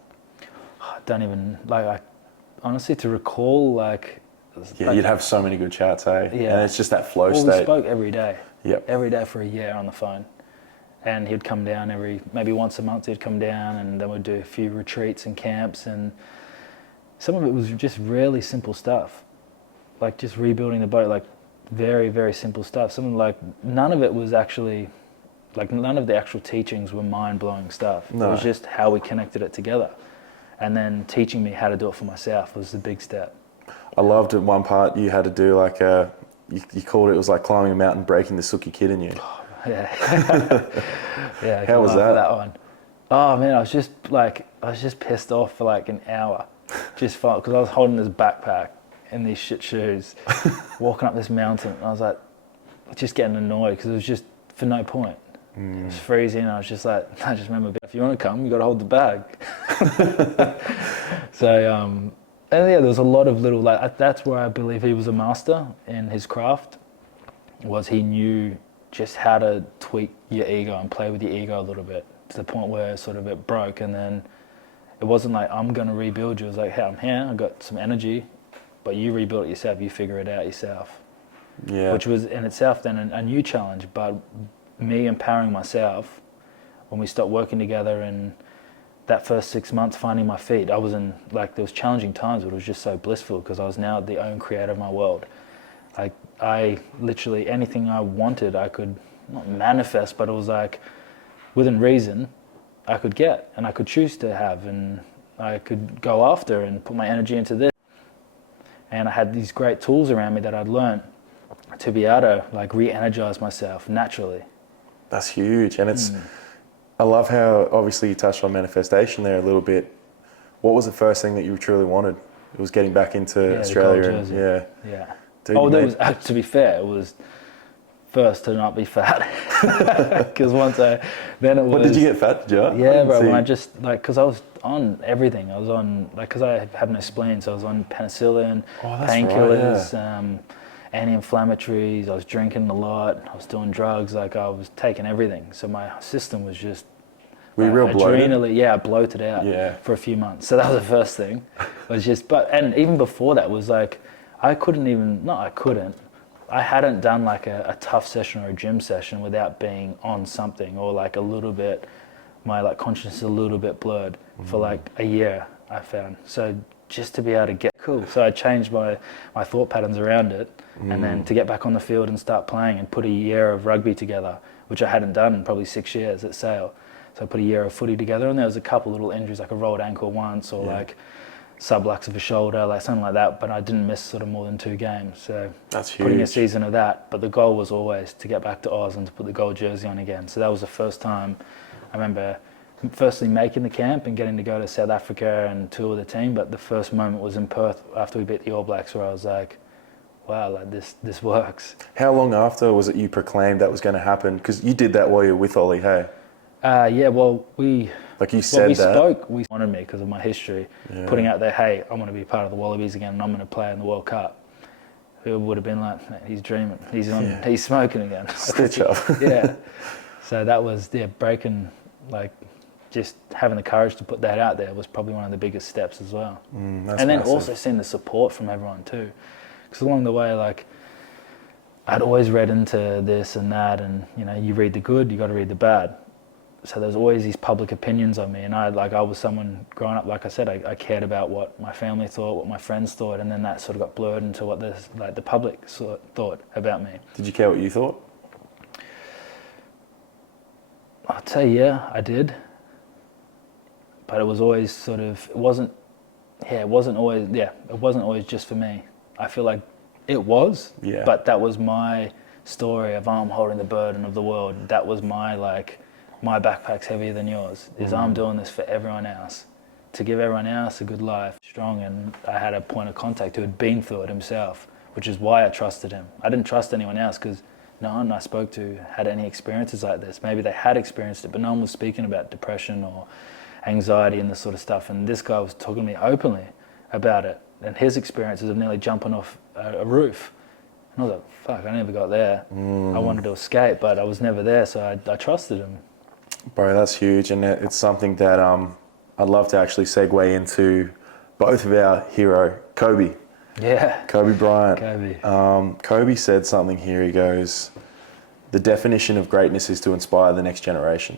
I don't even, honestly, to recall, Yeah, you'd have so many good chats, eh? Yeah. And it's just that flow well, state. we spoke every day. Yep. Every day for a year on the phone. And he'd come down maybe once a month he'd come down, and then we'd do a few retreats and camps, and some of it was just really simple stuff. Like just rebuilding the boat, like very, very simple stuff. Something like none of it was actually, like none of the actual teachings were mind-blowing stuff. No. It was just how we connected it together. And then teaching me how to do it for myself was the big step. I loved at one part you had to do like you called it was like climbing a mountain, breaking the Suki kid in you. Yeah. Yeah. I How was can laugh at that? one. Oh man, I was just pissed off for like an hour. Just because I was holding this backpack in these shit shoes, walking up this mountain. And I was like, just getting annoyed because it was just for no point. It was freezing. I was just like, I just remember, if you want to come, you got to hold the bag. So, and yeah, there was a lot of little, that's where I believe he was a master in his craft, was he knew just how to tweak your ego and play with your ego a little bit to the point where sort of it broke. And then it wasn't like, I'm going to rebuild you. It was like, hey, I'm here, I've got some energy, but you rebuild it yourself, you figure it out yourself. Yeah. Which was in itself then a new challenge, but me empowering myself when we stopped working together, and that first 6 months finding my feet, I was in, like, there was challenging times, but it was just so blissful because I was now the own creator of my world. Like, I literally, anything I wanted, I could not manifest, but it was like, within reason, I could get, and I could choose to have, and I could go after and put my energy into this. And I had these great tools around me that I'd learned to be able to, like, re-energize myself naturally. That's huge. And it's, I love how obviously you touched on manifestation there a little bit. What was the first thing that you truly wanted? It was getting back into Australia. The gold jersey. Yeah. Yeah. Dude, Oh, to be fair, it was first to not be fat. Because then it was... What, did you get fat, Joe? Yeah, bro, when I just, like, because I was on everything. I was on, like, because I have no spleen, so I was on penicillin, painkillers, anti-inflammatories. I was drinking a lot. I was doing drugs. Like, I was taking everything. So my system was just... Were you real bloated? Adrenally, yeah, I bloated out for a few months. So that was the first thing. It was just, and even before that was like, I hadn't done like a tough session or a gym session without being on something, or like a little bit, my like consciousness a little bit blurred for like a year, I found. So just to be able to get cool. So I changed my thought patterns around it, and then to get back on the field and start playing and put a year of rugby together, which I hadn't done in probably 6 years at Sale. So I put a year of footy together, and there was a couple little injuries, like a rolled ankle once, or like sublux of a shoulder, like something like that, but I didn't miss sort of more than 2 games. So that's huge. Putting a season of that, but the goal was always to get back to Oz and to put the gold jersey on again. So that was the first time. I remember firstly making the camp and getting to go to South Africa and tour with the team, but the first moment was in Perth after we beat the All Blacks, where I was like, wow, like this works. How long after was it you proclaimed that was going to happen? Because you did that while you were with Ollie, hey? Yeah, well, like you said, we wanted me because of my history, putting out there, hey, I want to be part of the Wallabies again, and I'm going to play in the World Cup. Who would have been like, man, he's dreaming, he's smoking again. Stitch up. Yeah. So that was, breaking, like, just having the courage to put that out there was probably one of the biggest steps as well. And then massive. Also seeing the support from everyone too. Because along the way, like, I'd always read into this and that, and, you know, you read the good, you got to read the bad. So there's always these public opinions on me, and I was someone growing up, like I said, I cared about what my family thought, what my friends thought, and then that sort of got blurred into what the public sort of thought about me. Did you care what you thought? I'd say yeah, I did. But it was always sort of, it wasn't always just for me. I feel like it was, but that was my story of I'm holding the burden of the world. That was my backpack's heavier than yours, is I'm doing this for everyone else to give everyone else a good life, strong. And I had a point of contact who had been through it himself, which is why I trusted him. I didn't trust anyone else because no one I spoke to had any experiences like this. Maybe they had experienced it, but no one was speaking about depression or anxiety and this sort of stuff. And this guy was talking to me openly about it and his experiences of nearly jumping off a roof. And I was like, fuck, I never got there. I wanted to escape, but I was never there, so I trusted him. Bro, that's huge, and it's something that I'd love to actually segue into both of our hero, Kobe. Yeah. Kobe Bryant. Kobe. Kobe said something here. He goes, the definition of greatness is to inspire the next generation.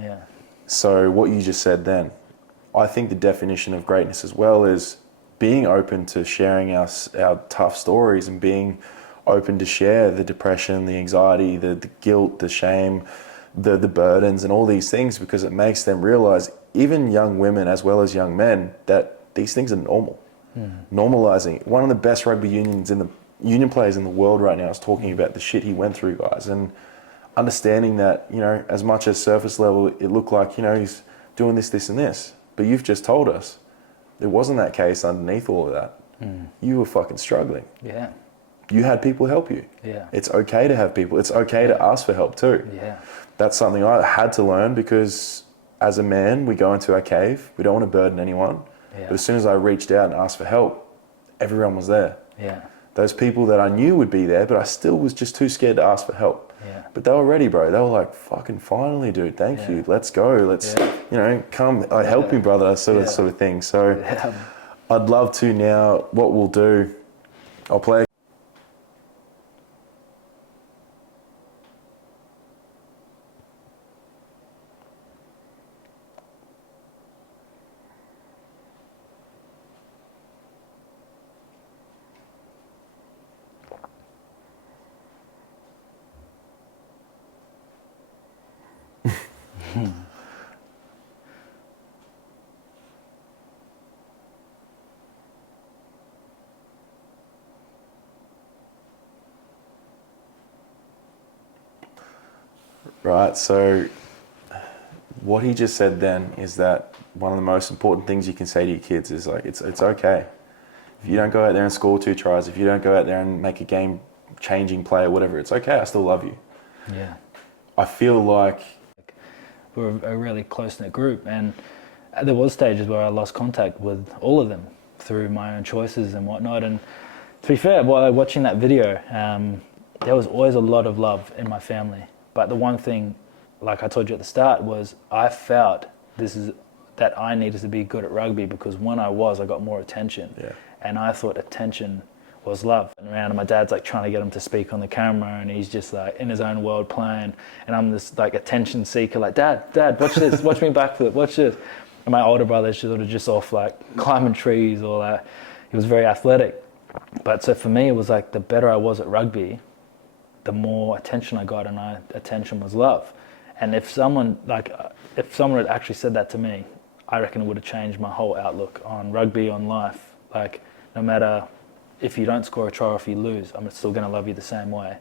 Yeah. So what you just said then, I think the definition of greatness as well is being open to sharing our tough stories and being open to share the depression, the anxiety, the guilt, the shame, the burdens and all these things, because it makes them realize, even young women as well as young men, that these things are normal. Normalizing. One of the best rugby union players in the world right now is talking about the shit he went through, guys, and understanding that, you know, as much as surface level it looked like, you know, he's doing this, this and this, but you've just told us it wasn't that case underneath all of that. You were fucking struggling. Yeah. You had people help you. Yeah. It's okay to have people. It's okay to ask for help too. Yeah. That's something I had to learn, because as a man, we go into our cave. We don't want to burden anyone. Yeah. But as soon as I reached out and asked for help, everyone was there. Yeah. Those people that I knew would be there, but I still was just too scared to ask for help. Yeah. But they were ready, bro. They were like, fucking finally, dude. Thank you. Let's go. Let's, you know, come. Help me, brother. Sort of thing. So I'd love to now, what we'll do, I'll play. Right, so what he just said then is that one of the most important things you can say to your kids is like, it's okay. If you don't go out there and score 2 tries, if you don't go out there and make a game-changing play or whatever, it's okay, I still love you. Yeah. I feel like we're a really close-knit group, and there was stages where I lost contact with all of them through my own choices and whatnot. And to be fair, while watching that video, there was always a lot of love in my family. But the one thing, like I told you at the start, was I felt that I needed to be good at rugby, because when I got more attention. Yeah. And I thought attention was love. And around, and my dad's like trying to get him to speak on the camera, and he's just like in his own world playing. And I'm this like attention seeker, like, Dad, watch this, watch me backflip, watch this. And my older brother's sort of just off like climbing trees, all that. He was very athletic. But so for me, it was like the better I was at rugby, the more attention I got, and attention was love. And if someone had actually said that to me, I reckon it would have changed my whole outlook on rugby, on life. Like, no matter if you don't score a try or if you lose, I'm still going to love you the same way.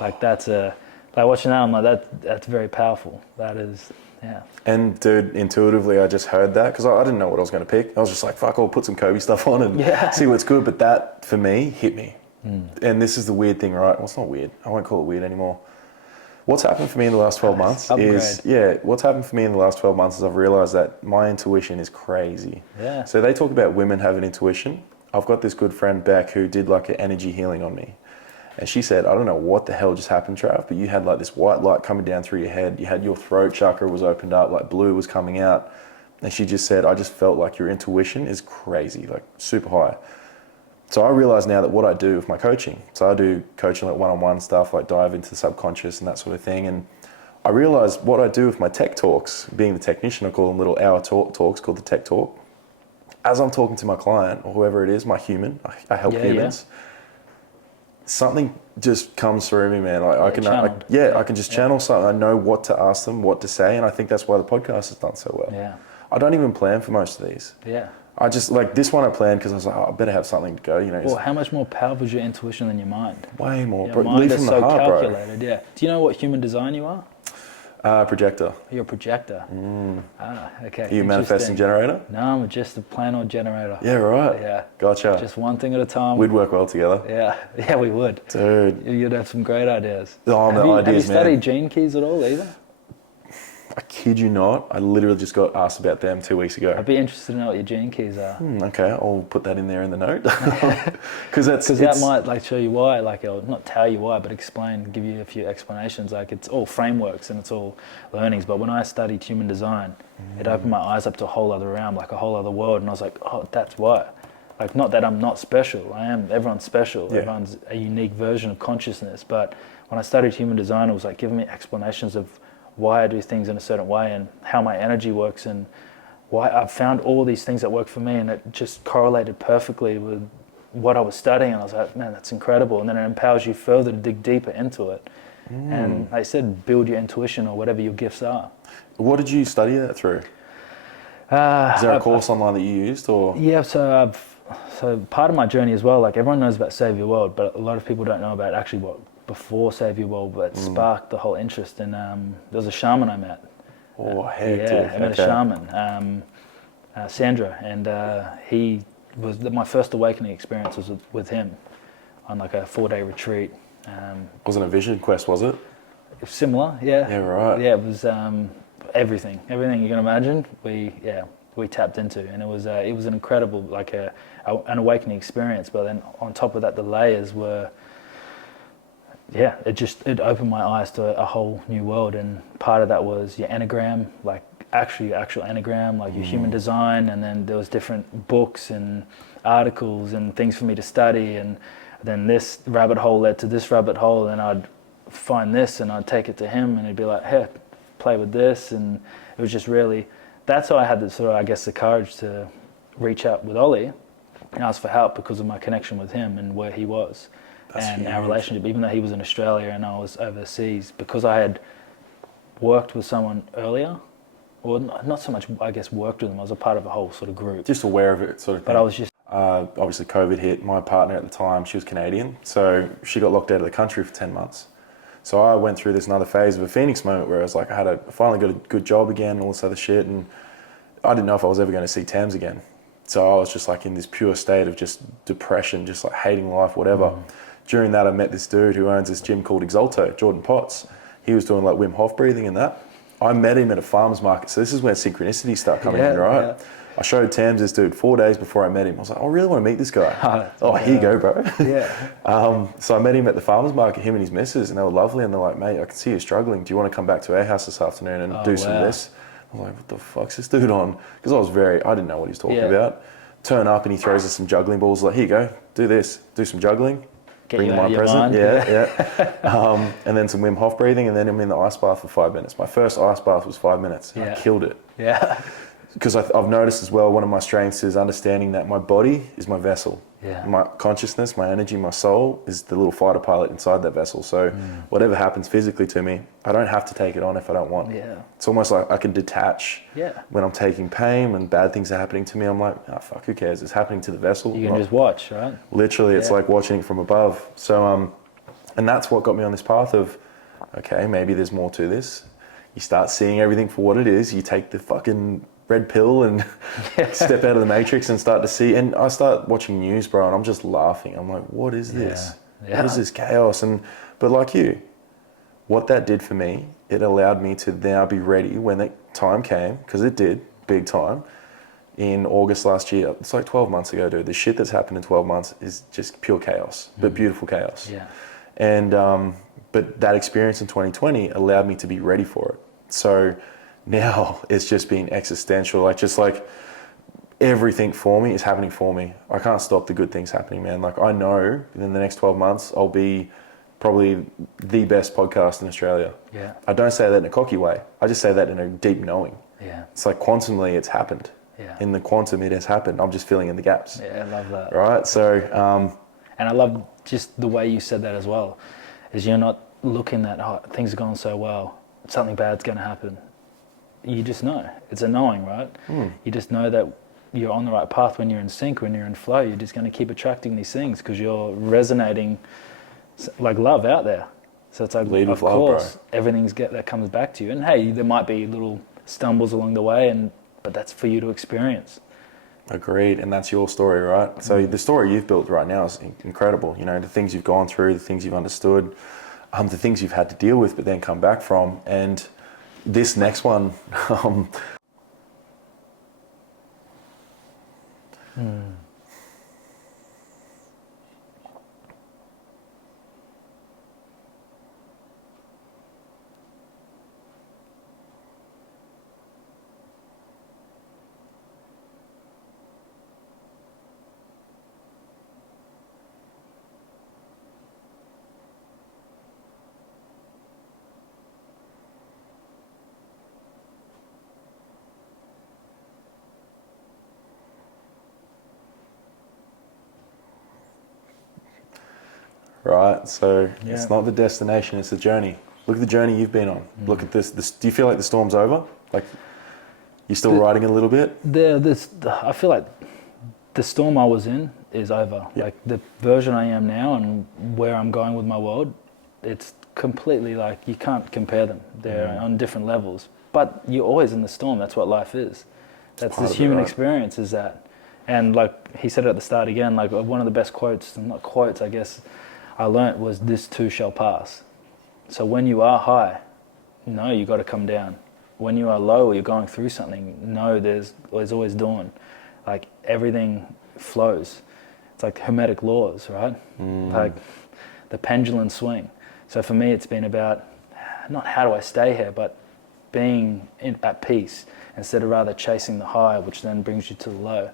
Like, like watching that, I'm like, that's very powerful. That is, yeah. And dude, intuitively, I just heard that, because I didn't know what I was going to pick. I was just like, fuck, I'll put some Kobe stuff on and see what's good. But that, for me, hit me. And this is the weird thing, right? Well, it's not weird. I won't call it weird anymore. What's happened for me in the last 12 months what's happened for me in the last 12 months is I've realized that my intuition is crazy. Yeah. So they talk about women having intuition. I've got this good friend, Beck, who did like an energy healing on me. And she said, I don't know what the hell just happened, Trav, but you had like this white light coming down through your head. You had your throat chakra was opened up, like blue was coming out. And she just said, I just felt like your intuition is crazy, like super high. So I realize now that what I do with my coaching, so I do coaching like one-on-one stuff, like dive into the subconscious and that sort of thing. And I realize what I do with my tech talks, being the technician, I call them little hour talks called the tech talk. As I'm talking to my client or whoever it is, my human, I help humans. Something just comes through me, man. Like I can just channel something. I know what to ask them, what to say. And I think that's why the podcast has done so well. Yeah. I don't even plan for most of these. Yeah. I just, like, this one I planned because I was like, I better have something to go, you know. Well, how much more powerful is your intuition than your mind? Way more. Your mind is so calculated, bro. Yeah. Do you know what human design you are? Projector. You're a projector. Ah, okay. Are you a manifesting Interesting. generator? No, I'm just a plain old generator. Yeah, right. Yeah. Gotcha. Just one thing at a time. We'd work well together. Yeah, we would. Dude. You'd have some great ideas. Oh, have the you ideas, studied man. gene keys at all either? I kid you not. I literally just got asked about them 2 weeks ago. I'd be interested to know what your gene keys are. Okay, I'll put that in there in the note. Because that might like show you why, like, or not tell you why, but explain, give you a few explanations. Like, it's all frameworks and it's all learnings. But when I studied human design, it opened my eyes up to a whole other realm, like a whole other world. And I was like, oh, that's why. Like, not that I'm not special. I am. Everyone's special. Yeah. Everyone's a unique version of consciousness. But when I studied human design, it was like giving me explanations of why I do things in a certain way and how my energy works and why I've found all these things that work for me, and it just correlated perfectly with what I was studying. And I was like, man, that's incredible. And then it empowers you further to dig deeper into it. And they said, build your intuition or whatever your gifts are. What did you study that through? Is there a course online that you used, or? Yeah, so part of my journey as well, like everyone knows about Save Your World, but a lot of people don't know about actually what before Save Your World, but sparked the whole interest. And there was a shaman I met. Oh, heck, Yeah, dude. I met a shaman, Sandra, and he was my first awakening experience was with him on like a 4-day retreat. Wasn't a vision quest, was it? Similar, yeah. Yeah, right. Yeah, it was everything you can imagine. We tapped into, and it was an incredible, like an awakening experience. But then on top of that, the layers were. Yeah, it opened my eyes to a whole new world, and part of that was your enneagram, like actual enneagram, like your human design, and then there was different books and articles and things for me to study, and then this rabbit hole led to this rabbit hole, and I'd find this and I'd take it to him, and he'd be like, hey, play with this, and it was just really, that's how I had the sort of, I guess, the courage to reach out with Ollie and ask for help because of my connection with him and where he was. That's and huge. our relationship, even though he was in Australia and I was overseas, because I had worked with someone earlier, or not so much, I guess, worked with them, I was a part of a whole sort of group. Just aware of it, sort of thing. But I was just... Obviously, COVID hit. My partner at the time, she was Canadian, so she got locked out of the country for 10 months. So I went through this another phase of a Phoenix moment where I was like, I finally got a good job again, all this other shit, and I didn't know if I was ever going to see Tams again. So I was just like in this pure state of just depression, just like hating life, whatever. During that, I met this dude who owns this gym called Exalto, Jordan Potts. He was doing like Wim Hof breathing and that. I met him at a farmer's market. So this is where synchronicities start coming in, right? Yeah. I showed Tams this dude 4 days before I met him. I was like, I really want to meet this guy. Here you go, bro. Yeah. So I met him at the farmer's market, him and his missus, and they were lovely. And they're like, mate, I can see you're struggling. Do you want to come back to our house this afternoon and do some of this? I was like, what the fuck's this dude on? Because I didn't know what he was talking about. Turn up and he throws us some juggling balls. Like, here you go, do this, do some juggling. Bring my present, yeah. And then some Wim Hof breathing, and then I'm in the ice bath for 5 minutes. My first ice bath was 5 minutes. I killed it. Yeah. Because I've noticed as well, one of my strengths is understanding that my body is my vessel. Yeah. My consciousness, my energy, my soul is the little fighter pilot inside that vessel. So whatever happens physically to me, I don't have to take it on if I don't want. Yeah. It's almost like I can detach. Yeah. When I'm taking pain, when bad things are happening to me, I'm like, oh, fuck, who cares? It's happening to the vessel. You can just watch, right? Literally, it's like watching it from above. So, and that's what got me on this path of, okay, maybe there's more to this. You start seeing everything for what it is. You take the fucking red pill and step out of the matrix and start to see. And I start watching news, bro, and I'm just laughing. I'm like, what is this? Yeah. What is this chaos? But like you, what that did for me, it allowed me to now be ready when the time came, because it did, big time. In August last year, it's like 12 months ago, dude. The shit that's happened in 12 months is just pure chaos, but beautiful chaos. Yeah. And, but that experience in 2020 allowed me to be ready for it. So now it's just been existential, like everything for me is happening for me. I can't stop the good things happening, man. Like I know in the next 12 months, I'll be probably the best podcast in Australia. Yeah. I don't say that in a cocky way. I just say that in a deep knowing. Yeah. It's like quantumly it's happened. Yeah. In the quantum it has happened. I'm just filling in the gaps. Yeah, I love that. Right? So, and I love just the way you said that as well, is you're not looking at, oh, things are going so well, something bad's going to happen. You just know. It's a knowing, right? You just know that you're on the right path when you're in sync, when you're in flow. You're just going to keep attracting these things because you're resonating like love out there. So it's like, Lead with of love, bro. course, that comes back to you. And hey, there might be little stumbles along the way, but that's for you to experience. Agreed, and that's your story, right? So the story you've built right now is incredible. You know, the things you've gone through, the things you've understood, the things you've had to deal with, but then come back from. And this next one, right? So it's not the destination, it's the journey. Look at the journey you've been on. Look at this. Do you feel like the storm's over? Like you're still riding it a little bit? I feel like the storm I was in is over. Yeah. Like the version I am now and where I'm going with my world, it's completely like you can't compare them. They're on different levels. But you're always in the storm. That's what life is. That's this human experience is that. And like he said at the start again, like one of the best quotes, not quotes, I guess, I learnt was this too shall pass. So when you are high, no, you got to come down. When you are low or you're going through something, no, there's always dawn. Like everything flows. It's like hermetic laws, right? Like the pendulum swing. So for me, it's been about not how do I stay here, but being at peace instead of rather chasing the high, which then brings you to the low.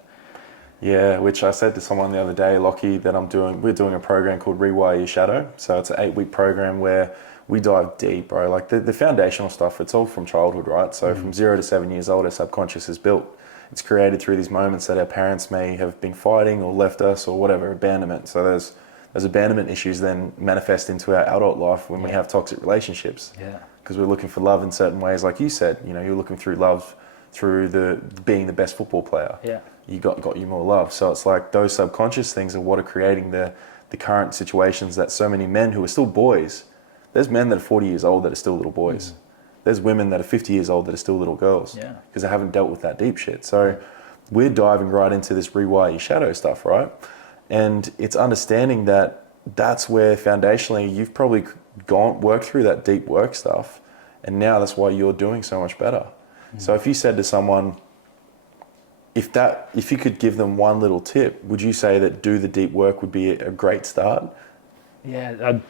Yeah, which I said to someone the other day, Lockie, that we're doing a program called Rewire Your Shadow. So it's an 8-week program where we dive deep, bro. Like the foundational stuff, it's all from childhood, right? So from 0 to 7 years old, our subconscious is built. It's created through these moments that our parents may have been fighting or left us or whatever, abandonment. So there's abandonment issues then manifest into our adult life when we have toxic relationships. Yeah. Because we're looking for love in certain ways, like you said. You know, you're looking through love through being the best football player. Yeah. You got you more love. So it's like those subconscious things are what are creating the current situations that so many men who are still boys. There's men that are 40 years old that are still little boys. There's women that are 50 years old that are still little girls. Yeah. Because they haven't dealt with that deep shit. So we're diving right into this rewire your shadow stuff, right? And it's understanding that that's where foundationally you've probably worked through that deep work stuff, and now that's why you're doing so much better. So if you said to someone, if you could give them one little tip, would you say that do the deep work would be a great start? Yeah, like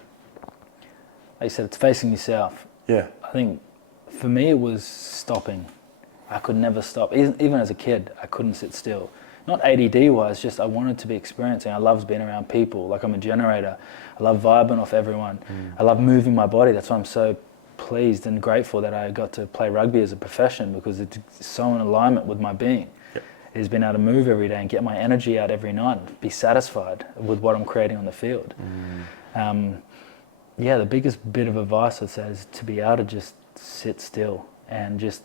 you said, it's facing yourself. Yeah. I think for me it was stopping. I could never stop. Even as a kid, I couldn't sit still. Not ADD wise, just I wanted to be experiencing. I loved being around people. Like I'm a generator. I love vibing off everyone. I love moving my body. That's why I'm so pleased and grateful that I got to play rugby as a profession, because it's so in alignment with my being. Is being able to move every day and get my energy out every night and be satisfied with what I'm creating on the field. The biggest bit of advice I'd say is to be able to just sit still and just,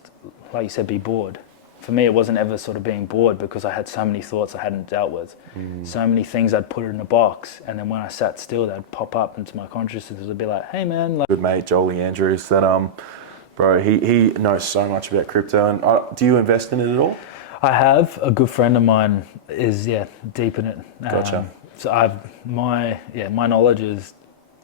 like you said, be bored. For me, it wasn't ever sort of being bored because I had so many thoughts I hadn't dealt with. So many things I'd put in a box, and then when I sat still, they'd pop up into my consciousness. It'd be like, hey man. Like, Good mate, Jolie Andrews, that bro, he knows so much about crypto. And do you invest in it at all? I have. A good friend of mine is deep in it. Gotcha. So my knowledge is,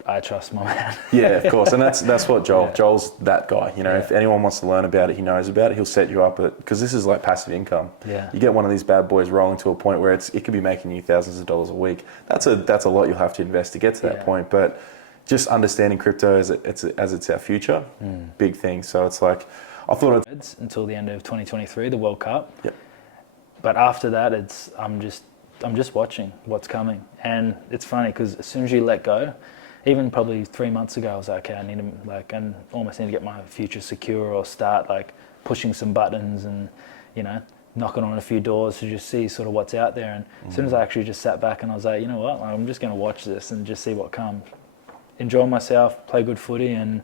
I trust my man. Yeah, of course, and that's what Joel's that guy. You know, Yeah. if anyone wants to learn about it, he knows about it. He'll set you up because this is like passive income. Yeah. You get one of these bad boys rolling to a point where it could be making you thousands of dollars a week. That's a lot you'll have to invest to get to that point. But just understanding crypto as it's our future, big thing. So it's like I thought It's until the end of 2023, the World Cup. Yep. But after that, I'm just watching what's coming, and it's funny because as soon as you let go, even probably 3 months ago, I was like, okay, I need to and almost need to get my future secure or start like pushing some buttons and knocking on a few doors to just see sort of what's out there. And as soon as I actually just sat back and I was like, you know what, I'm just going to watch this and just see what comes, enjoy myself, play good footy, and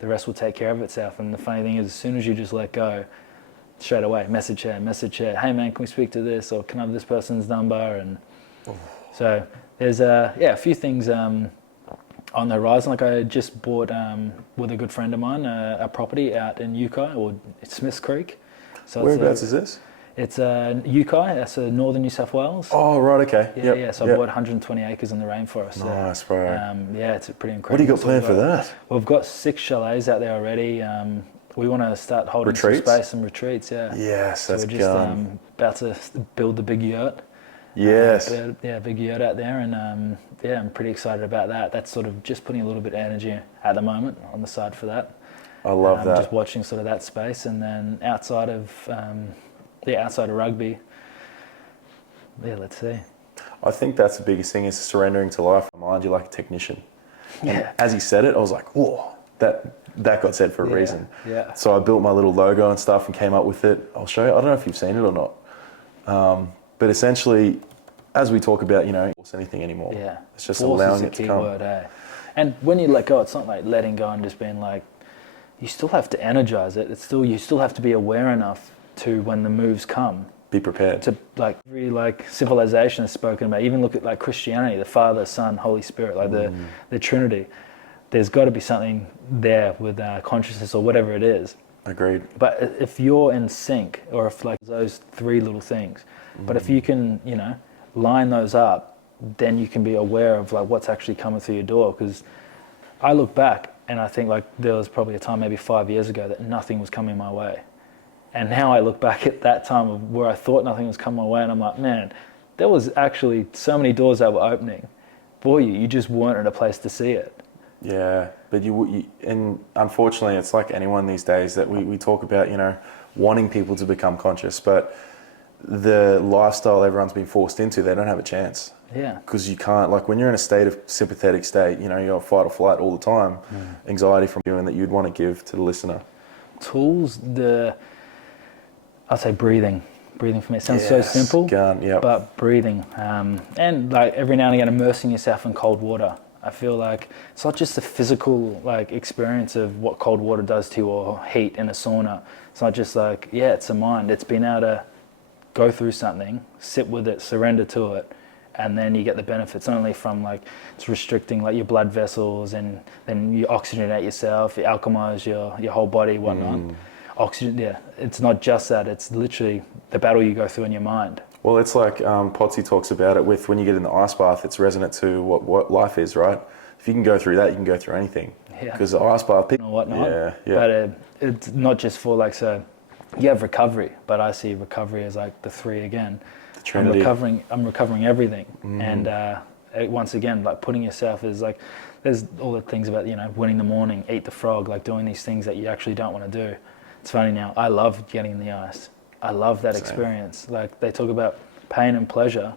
the rest will take care of itself. And the funny thing is, as soon as you just let go, straight away, message here, hey man, can we speak to this, or can I have this person's number? And so there's a few things on the horizon. Like I just bought with a good friend of mine a property out in Yukai, or Smiths Creek. So Whereabouts is this? It's Yukai. That's northern New South Wales. Oh, right, okay. Yeah. So I bought 120 acres in the rainforest. Nice, bro. Yeah, it's pretty incredible. What do you got So planned for that? We've got 6 chalets out there already. We want to start holding Retreats? some space, some retreats. Yeah. Yes, So that's we're just about to build the big yurt. Yes. Big yurt out there, and I'm pretty excited about that. That's sort of just putting a little bit of energy at the moment on the side for that. I love that. Just watching sort of that space, and then outside of rugby, let's see. I think that's the biggest thing is surrendering to life. Mind you, like a technician. Yeah. And as he said it, I was like, whoa, that got said for a reason. Yeah. So I built my little logo and stuff and came up with it. I'll show you. I don't know if you've seen it or not. But essentially, as we talk about, force anything anymore. Yeah. It's just Force allowing is the it to key come. word, eh? And when you let go, it's not like letting go and just being like, you still have to energize it. You still have to be aware enough to, when the moves come, Be prepared. to like every like civilization is spoken about. Even look at like Christianity, the Father, Son, Holy Spirit, like the Trinity. There's got to be something there with consciousness or whatever it is. Agreed. But if you're in sync, or if like those 3 little things, but if you can, line those up, then you can be aware of like what's actually coming through your door. Because I look back and I think like there was probably a time maybe 5 years ago that nothing was coming my way. And now I look back at that time of where I thought nothing was coming my way, and I'm like, man, there was actually so many doors that were opening for you. You just weren't in a place to see it. Yeah, but and unfortunately, it's like anyone these days that we talk about, wanting people to become conscious, but the lifestyle everyone's been forced into, they don't have a chance. Yeah. Because you can't, like when you're in a state of sympathetic state, you're fight or flight all the time, anxiety from doing that you'd want to give to the listener. Tools, I'd say breathing. Breathing for me, it sounds so simple, but breathing. And like every now and again, immersing yourself in cold water. I feel like it's not just the physical like experience of what cold water does to you, or heat in a sauna. It's not just like, it's a mind. It's being able to go through something, sit with it, surrender to it, and then you get the benefits not only from like it's restricting like your blood vessels, and then you oxygenate yourself, you alchemize your whole body, whatnot. Oxygen, it's not just that, it's literally the battle you go through in your mind. Well, it's like Poddy talks about it with when you get in the ice bath, it's resonant to what life is, right? If you can go through that, you can go through anything. Yeah. Because the ice bath, And whatnot. Yeah. But it's not just for like, so you have recovery, but I see recovery as like the 3 again. The Trinity. I'm recovering everything. And once again, like putting yourself is like, there's all the things about, winning the morning, eat the frog, like doing these things that you actually don't want to do. It's funny now, I love getting in the ice. I love that experience. Like they talk about pain and pleasure.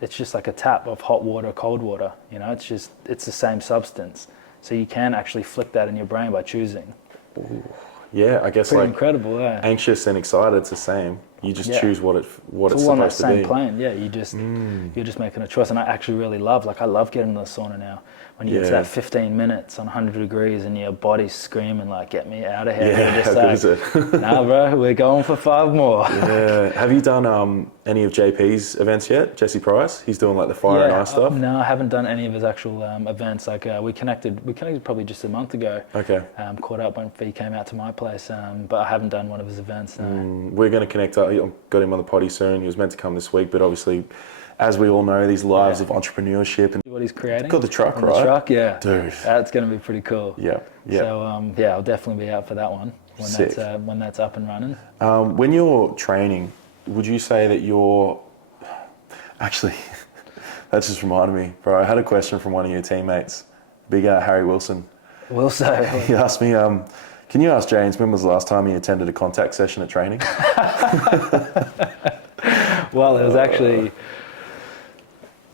It's just like a tap of hot water, cold water. It's the same substance. So you can actually flip that in your brain by choosing. Ooh. Yeah, I guess Pretty like incredible, anxious and excited, it's the same. You just choose what it's all supposed on that to same be. plane. Yeah, you're just making a choice. And I actually really love getting in the sauna now. When you get to that 15 minutes on 100 degrees and your body's screaming like, get me out of here. Yeah, You're just how good is it? nah, bro, we're going for 5 more. Yeah. Have you done any of JP's events yet? Jesse Price? He's doing like the fire and ice stuff? No, I haven't done any of his actual events. Like we connected probably just a month ago. Okay. Caught up when he came out to my place, but I haven't done one of his events. No. We're going to connect. I've got him on the Poddy soon. He was meant to come this week, but obviously, as we all know, these lives of entrepreneur's and What he's creating? got the truck, On right? The truck, yeah. Dude. That's going to be pretty cool. Yeah. So I'll definitely be out for that one when that's up and running. When you're training, would you say that you're actually? That just reminded me, bro. I had a question from one of your teammates, big Harry Wilson. Will so. He asked me, "Can you ask James when was the last time he attended a contact session at training?" Well, it was actually.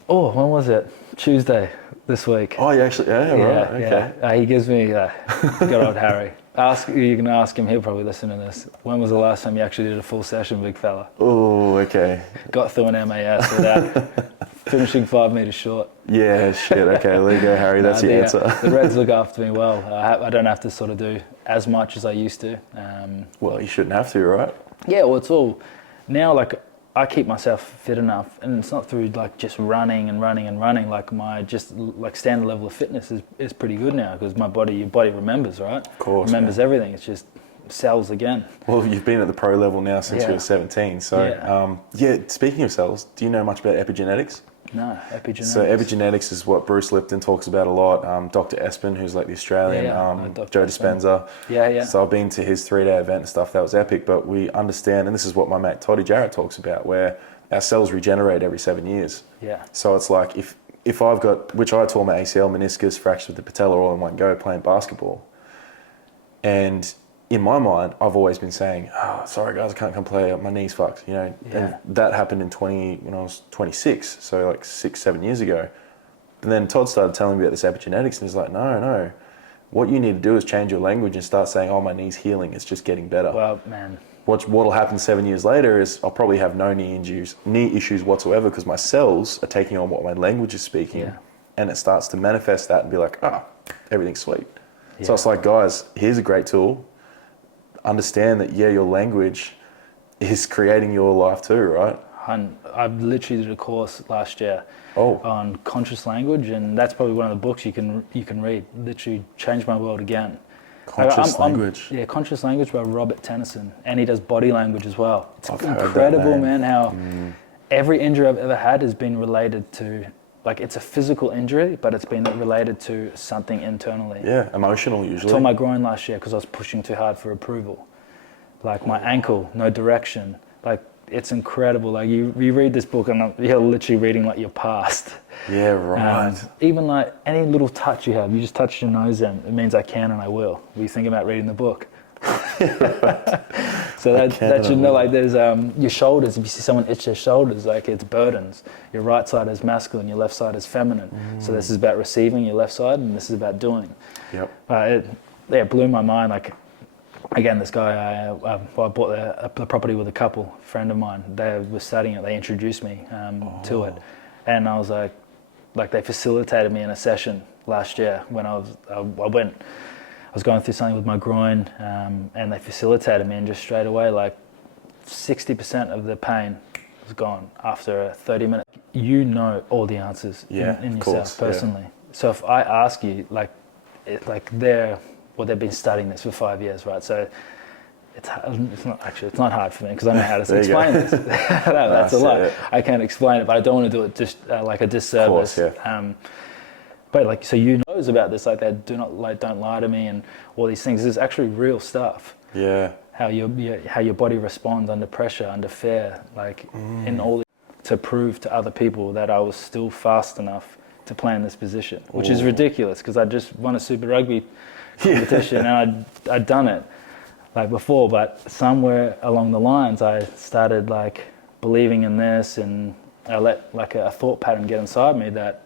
When was it? Tuesday this week. Oh, you actually? Yeah, right. Okay. Yeah. He gives me good old Harry. You can ask him. He'll probably listen to this. When was the last time you actually did a full session, big fella? Oh, okay. Got through an MAS without finishing 5 meters short. Yeah, shit. Okay, there you go, Harry. That's your answer. The Reds look after me well. I don't have to sort of do as much as I used to. Well, you shouldn't have to, right? Yeah, well, it's all now. Like I keep myself fit enough, and it's not through like just running and running and running. Like my just like standard level of fitness is pretty good now because your body remembers, right? Of course, remembers everything. It's just cells again. Well, you've been at the pro level now since you were 17. So, speaking of cells, do you know much about epigenetics? No, epigenetics. So epigenetics is what Bruce Lipton talks about a lot. Dr. Espen, who's like the Australian, Joe Dispenza. Yeah. So I've been to his 3-day event and stuff. That was epic. But we understand, and this is what my mate Poddy Jarrett talks about, where our cells regenerate every 7 years. Yeah. So it's like if I've got, which I tore my ACL, meniscus, fractured the patella all in one go playing basketball, and in my mind, I've always been saying, "Oh, sorry guys, I can't come play. My knee's fucked." You know, and that happened when I was 26, so like 6-7 years ago. And then Todd started telling me about this epigenetics, and he's like, "No, what you need to do is change your language and start saying, 'Oh, my knee's healing. It's just getting better.'" Well, man. What'll happen 7 years later is I'll probably have no knee issues whatsoever because my cells are taking on what my language is speaking, and it starts to manifest that and be like, everything's sweet. Yeah. So it's like, guys, here's a great tool. Understand that your language is creating your life too, right? I've literally did a course last year Oh. on conscious language, and that's probably one of the books you can read. Literally changed my world again. Conscious language. Yeah, Conscious Language by Robert Tennyson, and he does body language as well. It's I've heard incredible, that name. man, how every injury I've ever had has been related to, like, it's a physical injury, but it's been related to something internally. Yeah, emotional usually. I tore my groin last year because I was pushing too hard for approval. Like my ankle, no direction. Like, it's incredible. Like you read this book and you're literally reading like your past. Yeah, right. Even like any little touch you have, you just touch your nose in, it means I can and I will. Were you thinking about reading the book? So that should know, like, there's your shoulders. If you see someone itch their shoulders, like, it's burdens. Your right side is masculine, your left side is feminine. So this is about receiving, your left side, and this is about doing. Yep. It blew my mind. Like, again, this guy, I bought the property with a couple, friend of mine. They were studying it. They introduced me to it, and I was like they facilitated me in a session last year when I was going through something with my groin, and they facilitated me, and just straight away, like 60% of the pain was gone after 30 minutes. You know all the answers in yourself course, personally. So if I ask you, they've been studying this for 5 years, right? So it's not hard for me because I know how to explain this. That's a lot. I can't explain it, but I don't want to do it just like a disservice. Of course, but like, so you knows about this, like that don't lie to me and all these things. This is actually real stuff. Yeah. How your body responds under pressure, under fear, like in all to prove to other people that I was still fast enough to play in this position, which is ridiculous because I just won a Super Rugby competition and I'd done it like before, but somewhere along the lines I started like believing in this, and I let like a thought pattern get inside me that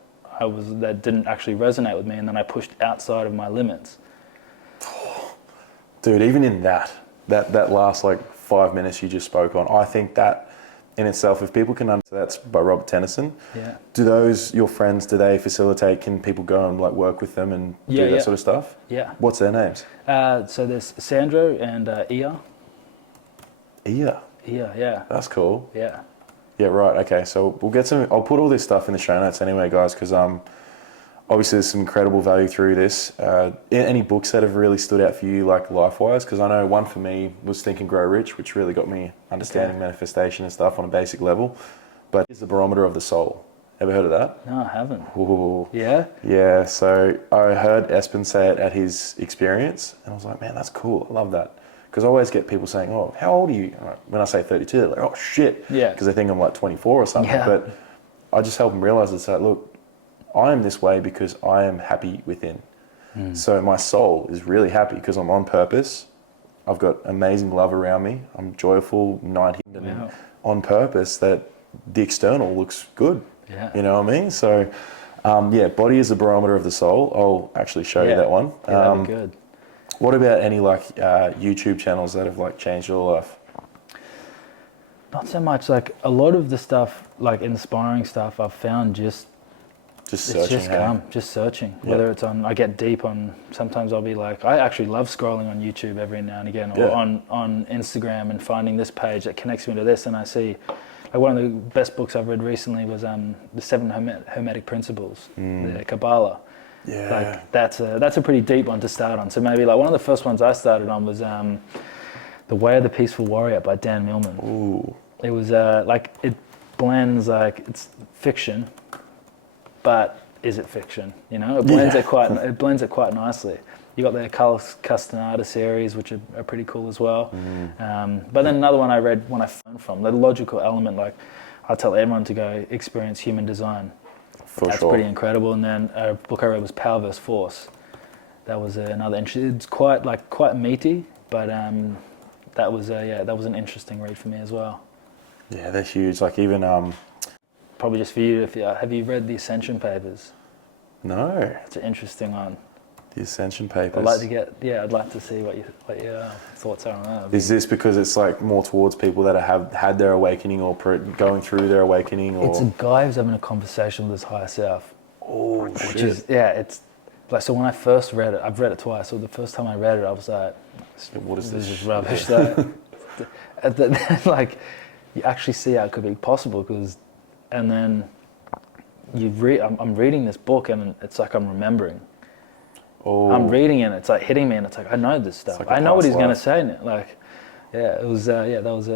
didn't actually resonate with me, and then I pushed outside of my limits. Dude, even in that last like 5 minutes you just spoke on, I think that in itself, if people can understand, that's by Robert Tennyson. Yeah. Do those, your friends, do they facilitate? Can people go and like work with them and do that sort of stuff? Yeah. What's their names? So there's Sandro and Ia. Ia? Ia, yeah. That's cool. Yeah. Yeah, right. Okay, so we'll get some. I'll put all this stuff in the show notes anyway, guys, because obviously there's some incredible value through this. Any books that have really stood out for you, like life-wise? Because I know one for me was Think and Grow Rich, which really got me understanding manifestation and stuff on a basic level. But it's the barometer of the soul. Ever heard of that? No, I haven't. Ooh. Yeah? Yeah. So I heard Espen say it at his experience, and I was like, man, that's cool. I love that. Because I always get people saying, "Oh, how old are you?" When I say 32, they're like, "Oh shit," because they think I'm like 24 or something. Yeah. But I just help them realize it's like, look, I am this way because I am happy within. So my soul is really happy because I'm on purpose. I've got amazing love around me. I'm joyful, and on purpose that the external looks good. Yeah. You know what I mean? So, body is the barometer of the soul. I'll actually show you that one. Yeah, that'd be good. What about any like YouTube channels that have like changed your life? Not so much. Like a lot of the stuff, like inspiring stuff, I've found just searching. Just searching. Whether it's on, I get deep on. Sometimes I'll be like, I actually love scrolling on YouTube every now and again, or on Instagram and finding this page that connects me to this, and I see, one of the best books I've read recently was the Seven Hermetic Principles, the Kabbalah. Yeah. Like that's a pretty deep one to start on. So maybe like one of the first ones I started on was The Way of the Peaceful Warrior by Dan Millman. Ooh. It was like it blends like it's fiction, but is it fiction? You know, it blends it quite nicely. You got the Carlos Castaneda series, which are pretty cool as well. But then another one I read when I phoned from the logical element, like I tell everyone to go experience human design. That's pretty incredible. And then a book I read was Power vs. Force. That was another interesting. It's quite meaty, but that was an interesting read for me as well. Yeah, they're huge. Like even probably just for you. Have you read the Ascension Papers? No. It's an interesting one. The Ascension Papers. I'd like to see what your thoughts are on that. Is this because it's like more towards people that have had their awakening or going through their awakening? Or? It's a guy who's having a conversation with his higher self. Oh, which is it's like, so when I first read it, I've read it twice. So the first time I read it, I was like, what is this? This is rubbish. Then, like, you actually see how it could be possible and then I'm reading this book and it's like I'm remembering. Oh. I'm reading it, it's like hitting me, and it's like I know this stuff. Like I know what he's going to say in it. Like, it was that was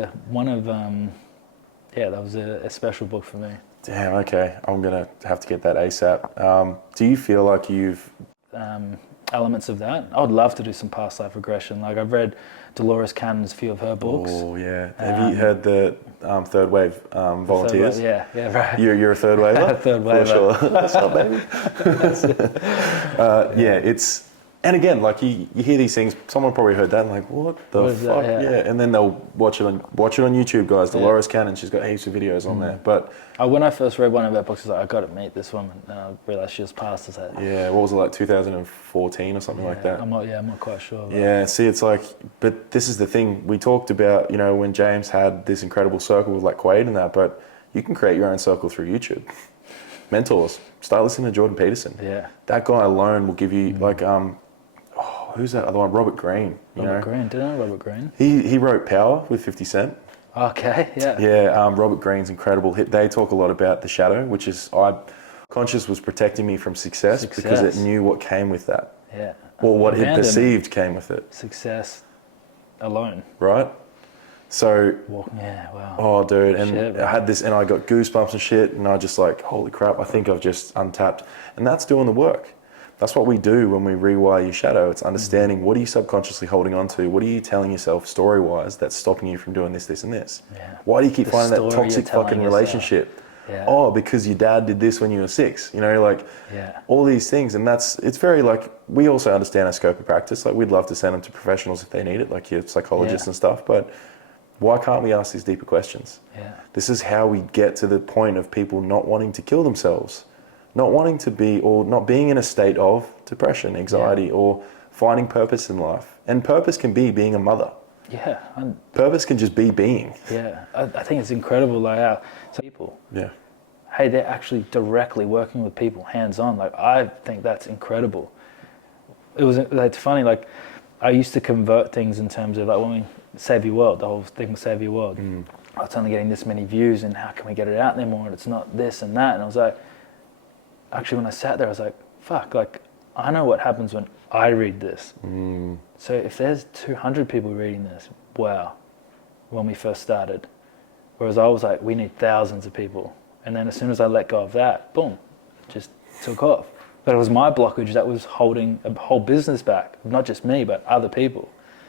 a special book for me. Damn. Okay, I'm gonna have to get that ASAP. Do you feel like you've elements of that? I would love to do some past life regression. Like I've read Dolores Cannon's few of her books. Oh yeah. Have you heard the third wave volunteers? Yeah, right. You're a third waver? Third waver. For sure. That's up, baby. It's, and again, like you hear these things, someone probably heard that and like, what the fuck? That? Yeah. And then they'll watch it on YouTube, guys. Dolores Cannon, she's got heaps of videos on there. But when I first read one of her books, I was like, I got to meet this woman. And I realised she was past as that. yeah, what was it, like 2014 or something like that? I'm not quite sure. Yeah, see, it's like, but this is the thing we talked about, when James had this incredible circle with like Quaid and that, but you can create your own circle through YouTube. Mentors, start listening to Jordan Peterson. Yeah. That guy alone will give you like, who's that other one? Robert Greene. Robert Greene, did I know Robert Greene? He wrote Power with 50 Cent. Okay, yeah. Yeah, Robert Greene's incredible. They talk a lot about the shadow, which is, conscious was protecting me from success because it knew what came with that. Yeah. Or what it perceived came with it. Success alone. Right? So, yeah, wow. Oh, dude, and shit, I had this, and I got goosebumps and shit, and I just like, holy crap, I think I've just untapped. And that's doing the work. That's what we do when we rewire your shadow. It's understanding what are you subconsciously holding on to? What are you telling yourself story-wise that's stopping you from doing this, this, and this? Yeah. Why do you keep finding that toxic fucking relationship? Yeah. Oh, because your dad did this when you were 6, all these things. And it's very like, we also understand our scope of practice. Like we'd love to send them to professionals if they need it, like your psychologists and stuff. But why can't we ask these deeper questions? Yeah. This is how we get to the point of people not wanting to kill themselves, not wanting to be, or not being in a state of depression, anxiety, or finding purpose in life. And purpose can be being a mother. Yeah. Purpose can just be being. Yeah. I think it's incredible, like how some people, Yeah. hey, they're actually directly working with people hands-on. Like, I think that's incredible. It's funny, like, I used to convert things in terms of, like, when we Save Your World, the whole thing with Save Your World. I was only getting this many views, and how can we get it out there more? And it's not this and that. And I was like, actually, when I sat there, I was like, fuck, like, I know what happens when I read this. So if there's 200 people reading this, wow, when we first started. Whereas I was like, we need thousands of people. And then as soon as I let go of that, boom, just took off. But it was my blockage that was holding a whole business back, not just me, but other people.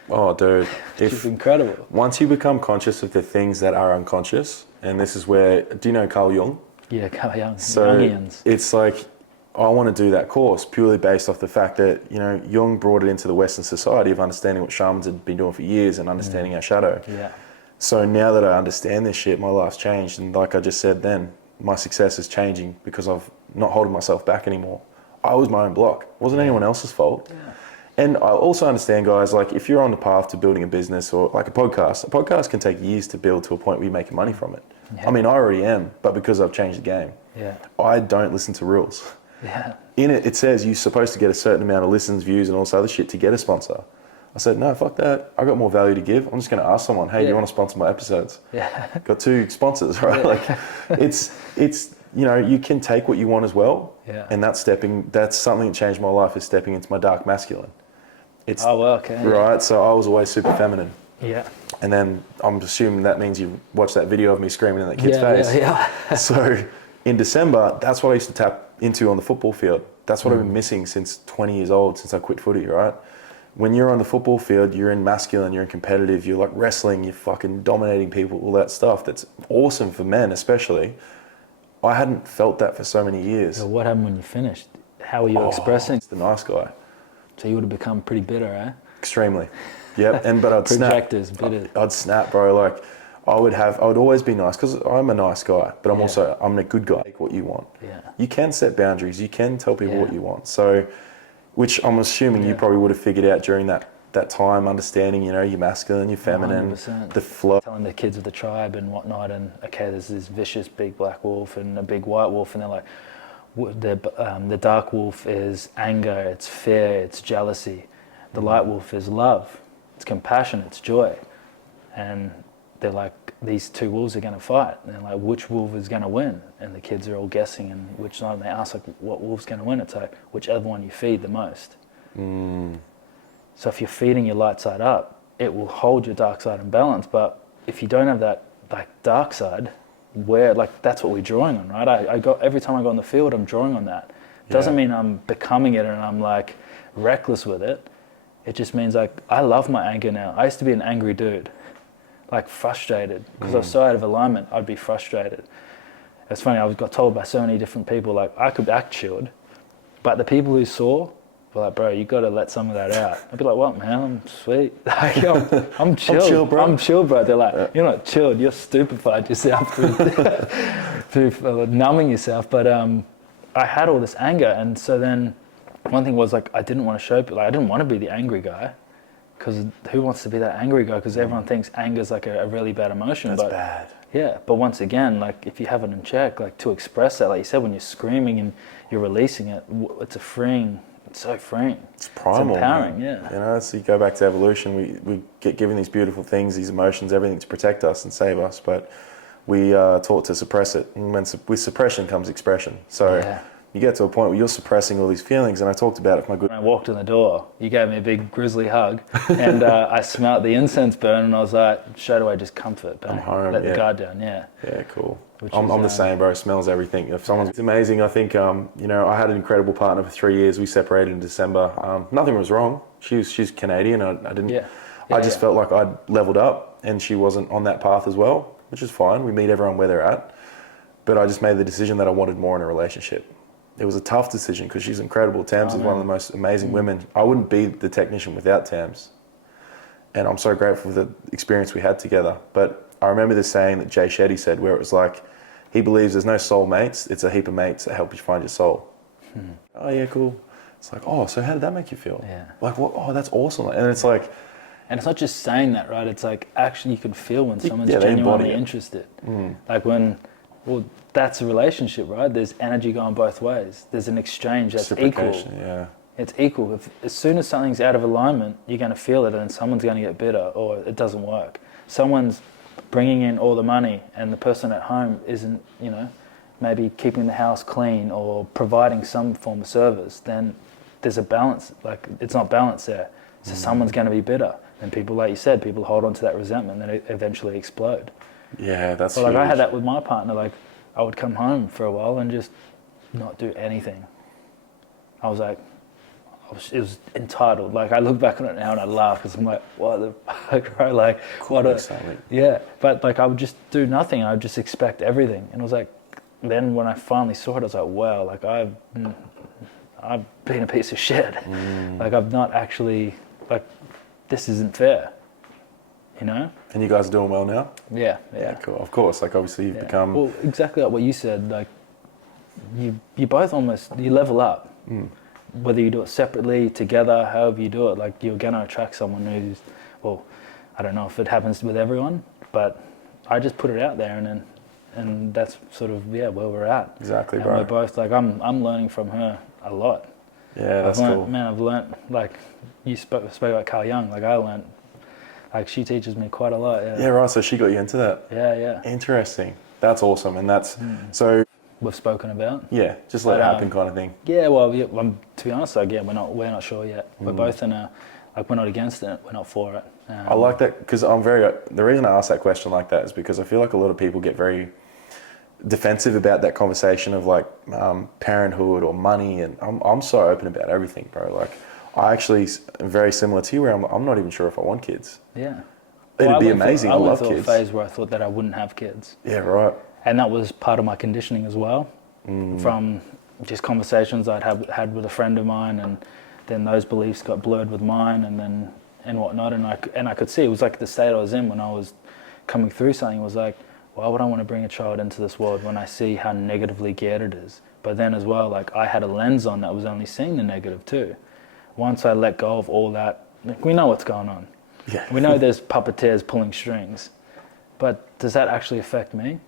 Oh, dude. It's incredible. Once you become conscious of the things that are unconscious, and this is where, do you know Carl Jung? Yeah, Carl Jung. So Jungians. it's like, I want to do that course purely based off the fact that, Jung brought it into the Western society of understanding what shamans had been doing for years and understanding our shadow. Yeah. So now that I understand this shit, my life's changed. And like I just said then, my success is changing because I've not holding myself back anymore. I was my own block. It wasn't anyone else's fault. Yeah. And I also understand, guys, like if you're on the path to building a business or like a podcast can take years to build to a point where you're making money from it. Yeah. I mean, I already am, but because I've changed the game, I don't listen to rules. Yeah. In it, it says you're supposed to get a certain amount of listens, views, and all this other shit to get a sponsor. I said, no, fuck that. I got more value to give. I'm just going to ask someone, hey, do you want to sponsor my episodes? Yeah. Got 2 sponsors, right? Like, it's you know, you can take what you want as well. Yeah. And that's something that changed my life, is stepping into my dark masculine. It's Oh, well, okay. right. So I was always super feminine. Yeah. And then I'm assuming that means you watched that video of me screaming in that kid's face. Yeah. So in December, that's what I used to tap into on the football field. That's what I've been missing since 20 years old, since I quit footy, right? When you're on the football field, you're in masculine, you're in competitive, you're like wrestling, you're fucking dominating people, all that stuff. That's awesome for men, especially. I hadn't felt that for so many years. So what happened when you finished? How were you expressing? It's the nice guy. So you would have become pretty bitter, eh? Extremely. Yep. But I'd Projectors, snap. bitter. I'd snap, bro. Like, I would always be nice, because I'm a nice guy, but I'm a good guy. Take what you want. Yeah. You can set boundaries. You can tell people what you want. So, which I'm assuming you probably would have figured out during that time, understanding, you know, you're masculine, you're feminine, 100%. the flow. Telling the kids of the tribe and whatnot, and okay, there's this vicious big black wolf and a big white wolf, and they're like, the dark wolf is anger, it's fear, it's jealousy. The light wolf is love, it's compassion, it's joy. And they're like, these 2 wolves are going to fight. And they're like, which wolf is going to win? And the kids are all guessing, and which one, and they ask like, what wolf's going to win? It's like, whichever one you feed the most. So if you're feeding your light side up, it will hold your dark side in balance. But if you don't have that like dark side, where like that's what we're drawing on, right? Every time I go on the field, I'm drawing on that. Doesn't mean I'm becoming it and I'm like reckless with it. It just means like I love my anger now. I used to be an angry dude, like frustrated, because I was so out of alignment. I'd be frustrated. It's funny. I got told by so many different people like I could act chilled, but the people who saw were like, bro, you got to let some of that out. I'd be like, what, man? I'm sweet. Like, I'm chilled. I'm chill, bro. They're like, you're not chilled. You're stupefied yourself through numbing yourself. But I had all this anger, and so then one thing was like I didn't want to show people. Like, I didn't want to be the angry guy, because who wants to be that angry guy? Because everyone thinks anger is like a really bad emotion. That's bad. Yeah, but once again, like if you have it in check, like to express that, like you said, when you're screaming and you're releasing it, it's so freeing. It's primal. It's empowering, man. yeah. You know, so you go back to evolution. We get given these beautiful things, these emotions, everything to protect us and save us, but we are taught to suppress it. And with suppression comes expression. So you get to a point where you're suppressing all these feelings. And I talked about it with my good. When I walked in the door, you gave me a big grizzly hug, and I smelt the incense burn, and I was like, straight away, just comfort. Bang. I'm home. Let the guard down. Yeah. Yeah, cool. I'm the same, bro. Smells everything. If someone's, it's amazing. I think, you know, I had an incredible partner for 3 years. We separated in December. Nothing was wrong. She's Canadian. I didn't. I just felt like I'd leveled up, and she wasn't on that path as well, which is fine. We meet everyone where they're at. But I just made the decision that I wanted more in a relationship. It was a tough decision because she's incredible. Tams is one of the most amazing women. I wouldn't be the technician without Tams. And I'm so grateful for the experience we had together. But I remember this saying that Jay Shetty said, where it was like, he believes there's no soul mates, it's a heap of mates that help you find your soul. Oh yeah, cool. It's like, oh, so how did that make you feel? Yeah. Like, what? Oh, that's awesome. And it's like... And it's not just saying that, right? It's like, actually you can feel when someone's genuinely interested. Like when, well, that's a relationship, right? There's energy going both ways. There's an exchange that's equal. Yeah. It's equal. As soon as something's out of alignment, you're going to feel it, and someone's going to get bitter, or it doesn't work. Someone's bringing in all the money, and the person at home isn't, you know, maybe keeping the house clean or providing some form of service. Then there's a balance. Like, it's not balanced there. So someone's going to be bitter, and people, like you said, people hold on to that resentment, and then it eventually explode. Yeah, that's. But like I had that with my partner. Like, I would come home for a while and just not do anything. I was like, it was entitled. Like, I look back on it now and I laugh because I'm like, what the fuck, right? Like, what a, yeah. But like, I would just do nothing. I would just expect everything. And it was like, then when I finally saw it, I was like, wow, like I've been a piece of shit. Like, I've not actually, like, this isn't fair, you know? And you guys are doing well now? Yeah. Cool. Of course, like obviously you've become... Well, exactly like what you said, like, you both almost, you level up. Whether you do it separately, together, however you do it, like you're going to attract someone who's, well, I don't know if it happens with everyone, but I just put it out there and that's sort of, where we're at. Exactly, and bro. we're both like, I'm learning from her a lot. Yeah, that's I've learnt, cool. man, I've learnt, like, you spoke about Carl Young, like I learnt, like she teaches me quite a lot. Yeah, right. So she got you into that. Yeah. Interesting. That's awesome. And that's so. We've spoken about. Yeah, just let it But, happen, kind of thing. Yeah, well, yeah, to be honest, like, yeah, we're not sure yet. We're both in a, like, we're not against it, we're not for it. I like that because the reason I ask that question like that is because I feel like a lot of people get very defensive about that conversation of like parenthood or money, and I'm so open about everything, bro. Like, I actually am very similar to you, where I'm not even sure if I want kids. Yeah. It'd be amazing. I love went through kids. a phase where I thought that I wouldn't have kids. Yeah, right. And that was part of my conditioning as well, from just conversations I'd had with a friend of mine, and then those beliefs got blurred with mine, and whatnot. And I could see it was like the state I was in when I was coming through something. It was like, why would I want to bring a child into this world when I see how negatively geared it is? But then as well, like, I had a lens on that was only seeing the negative too. Once I let go of all that, like, we know what's going on. Yeah. We know there's puppeteers pulling strings, but does that actually affect me?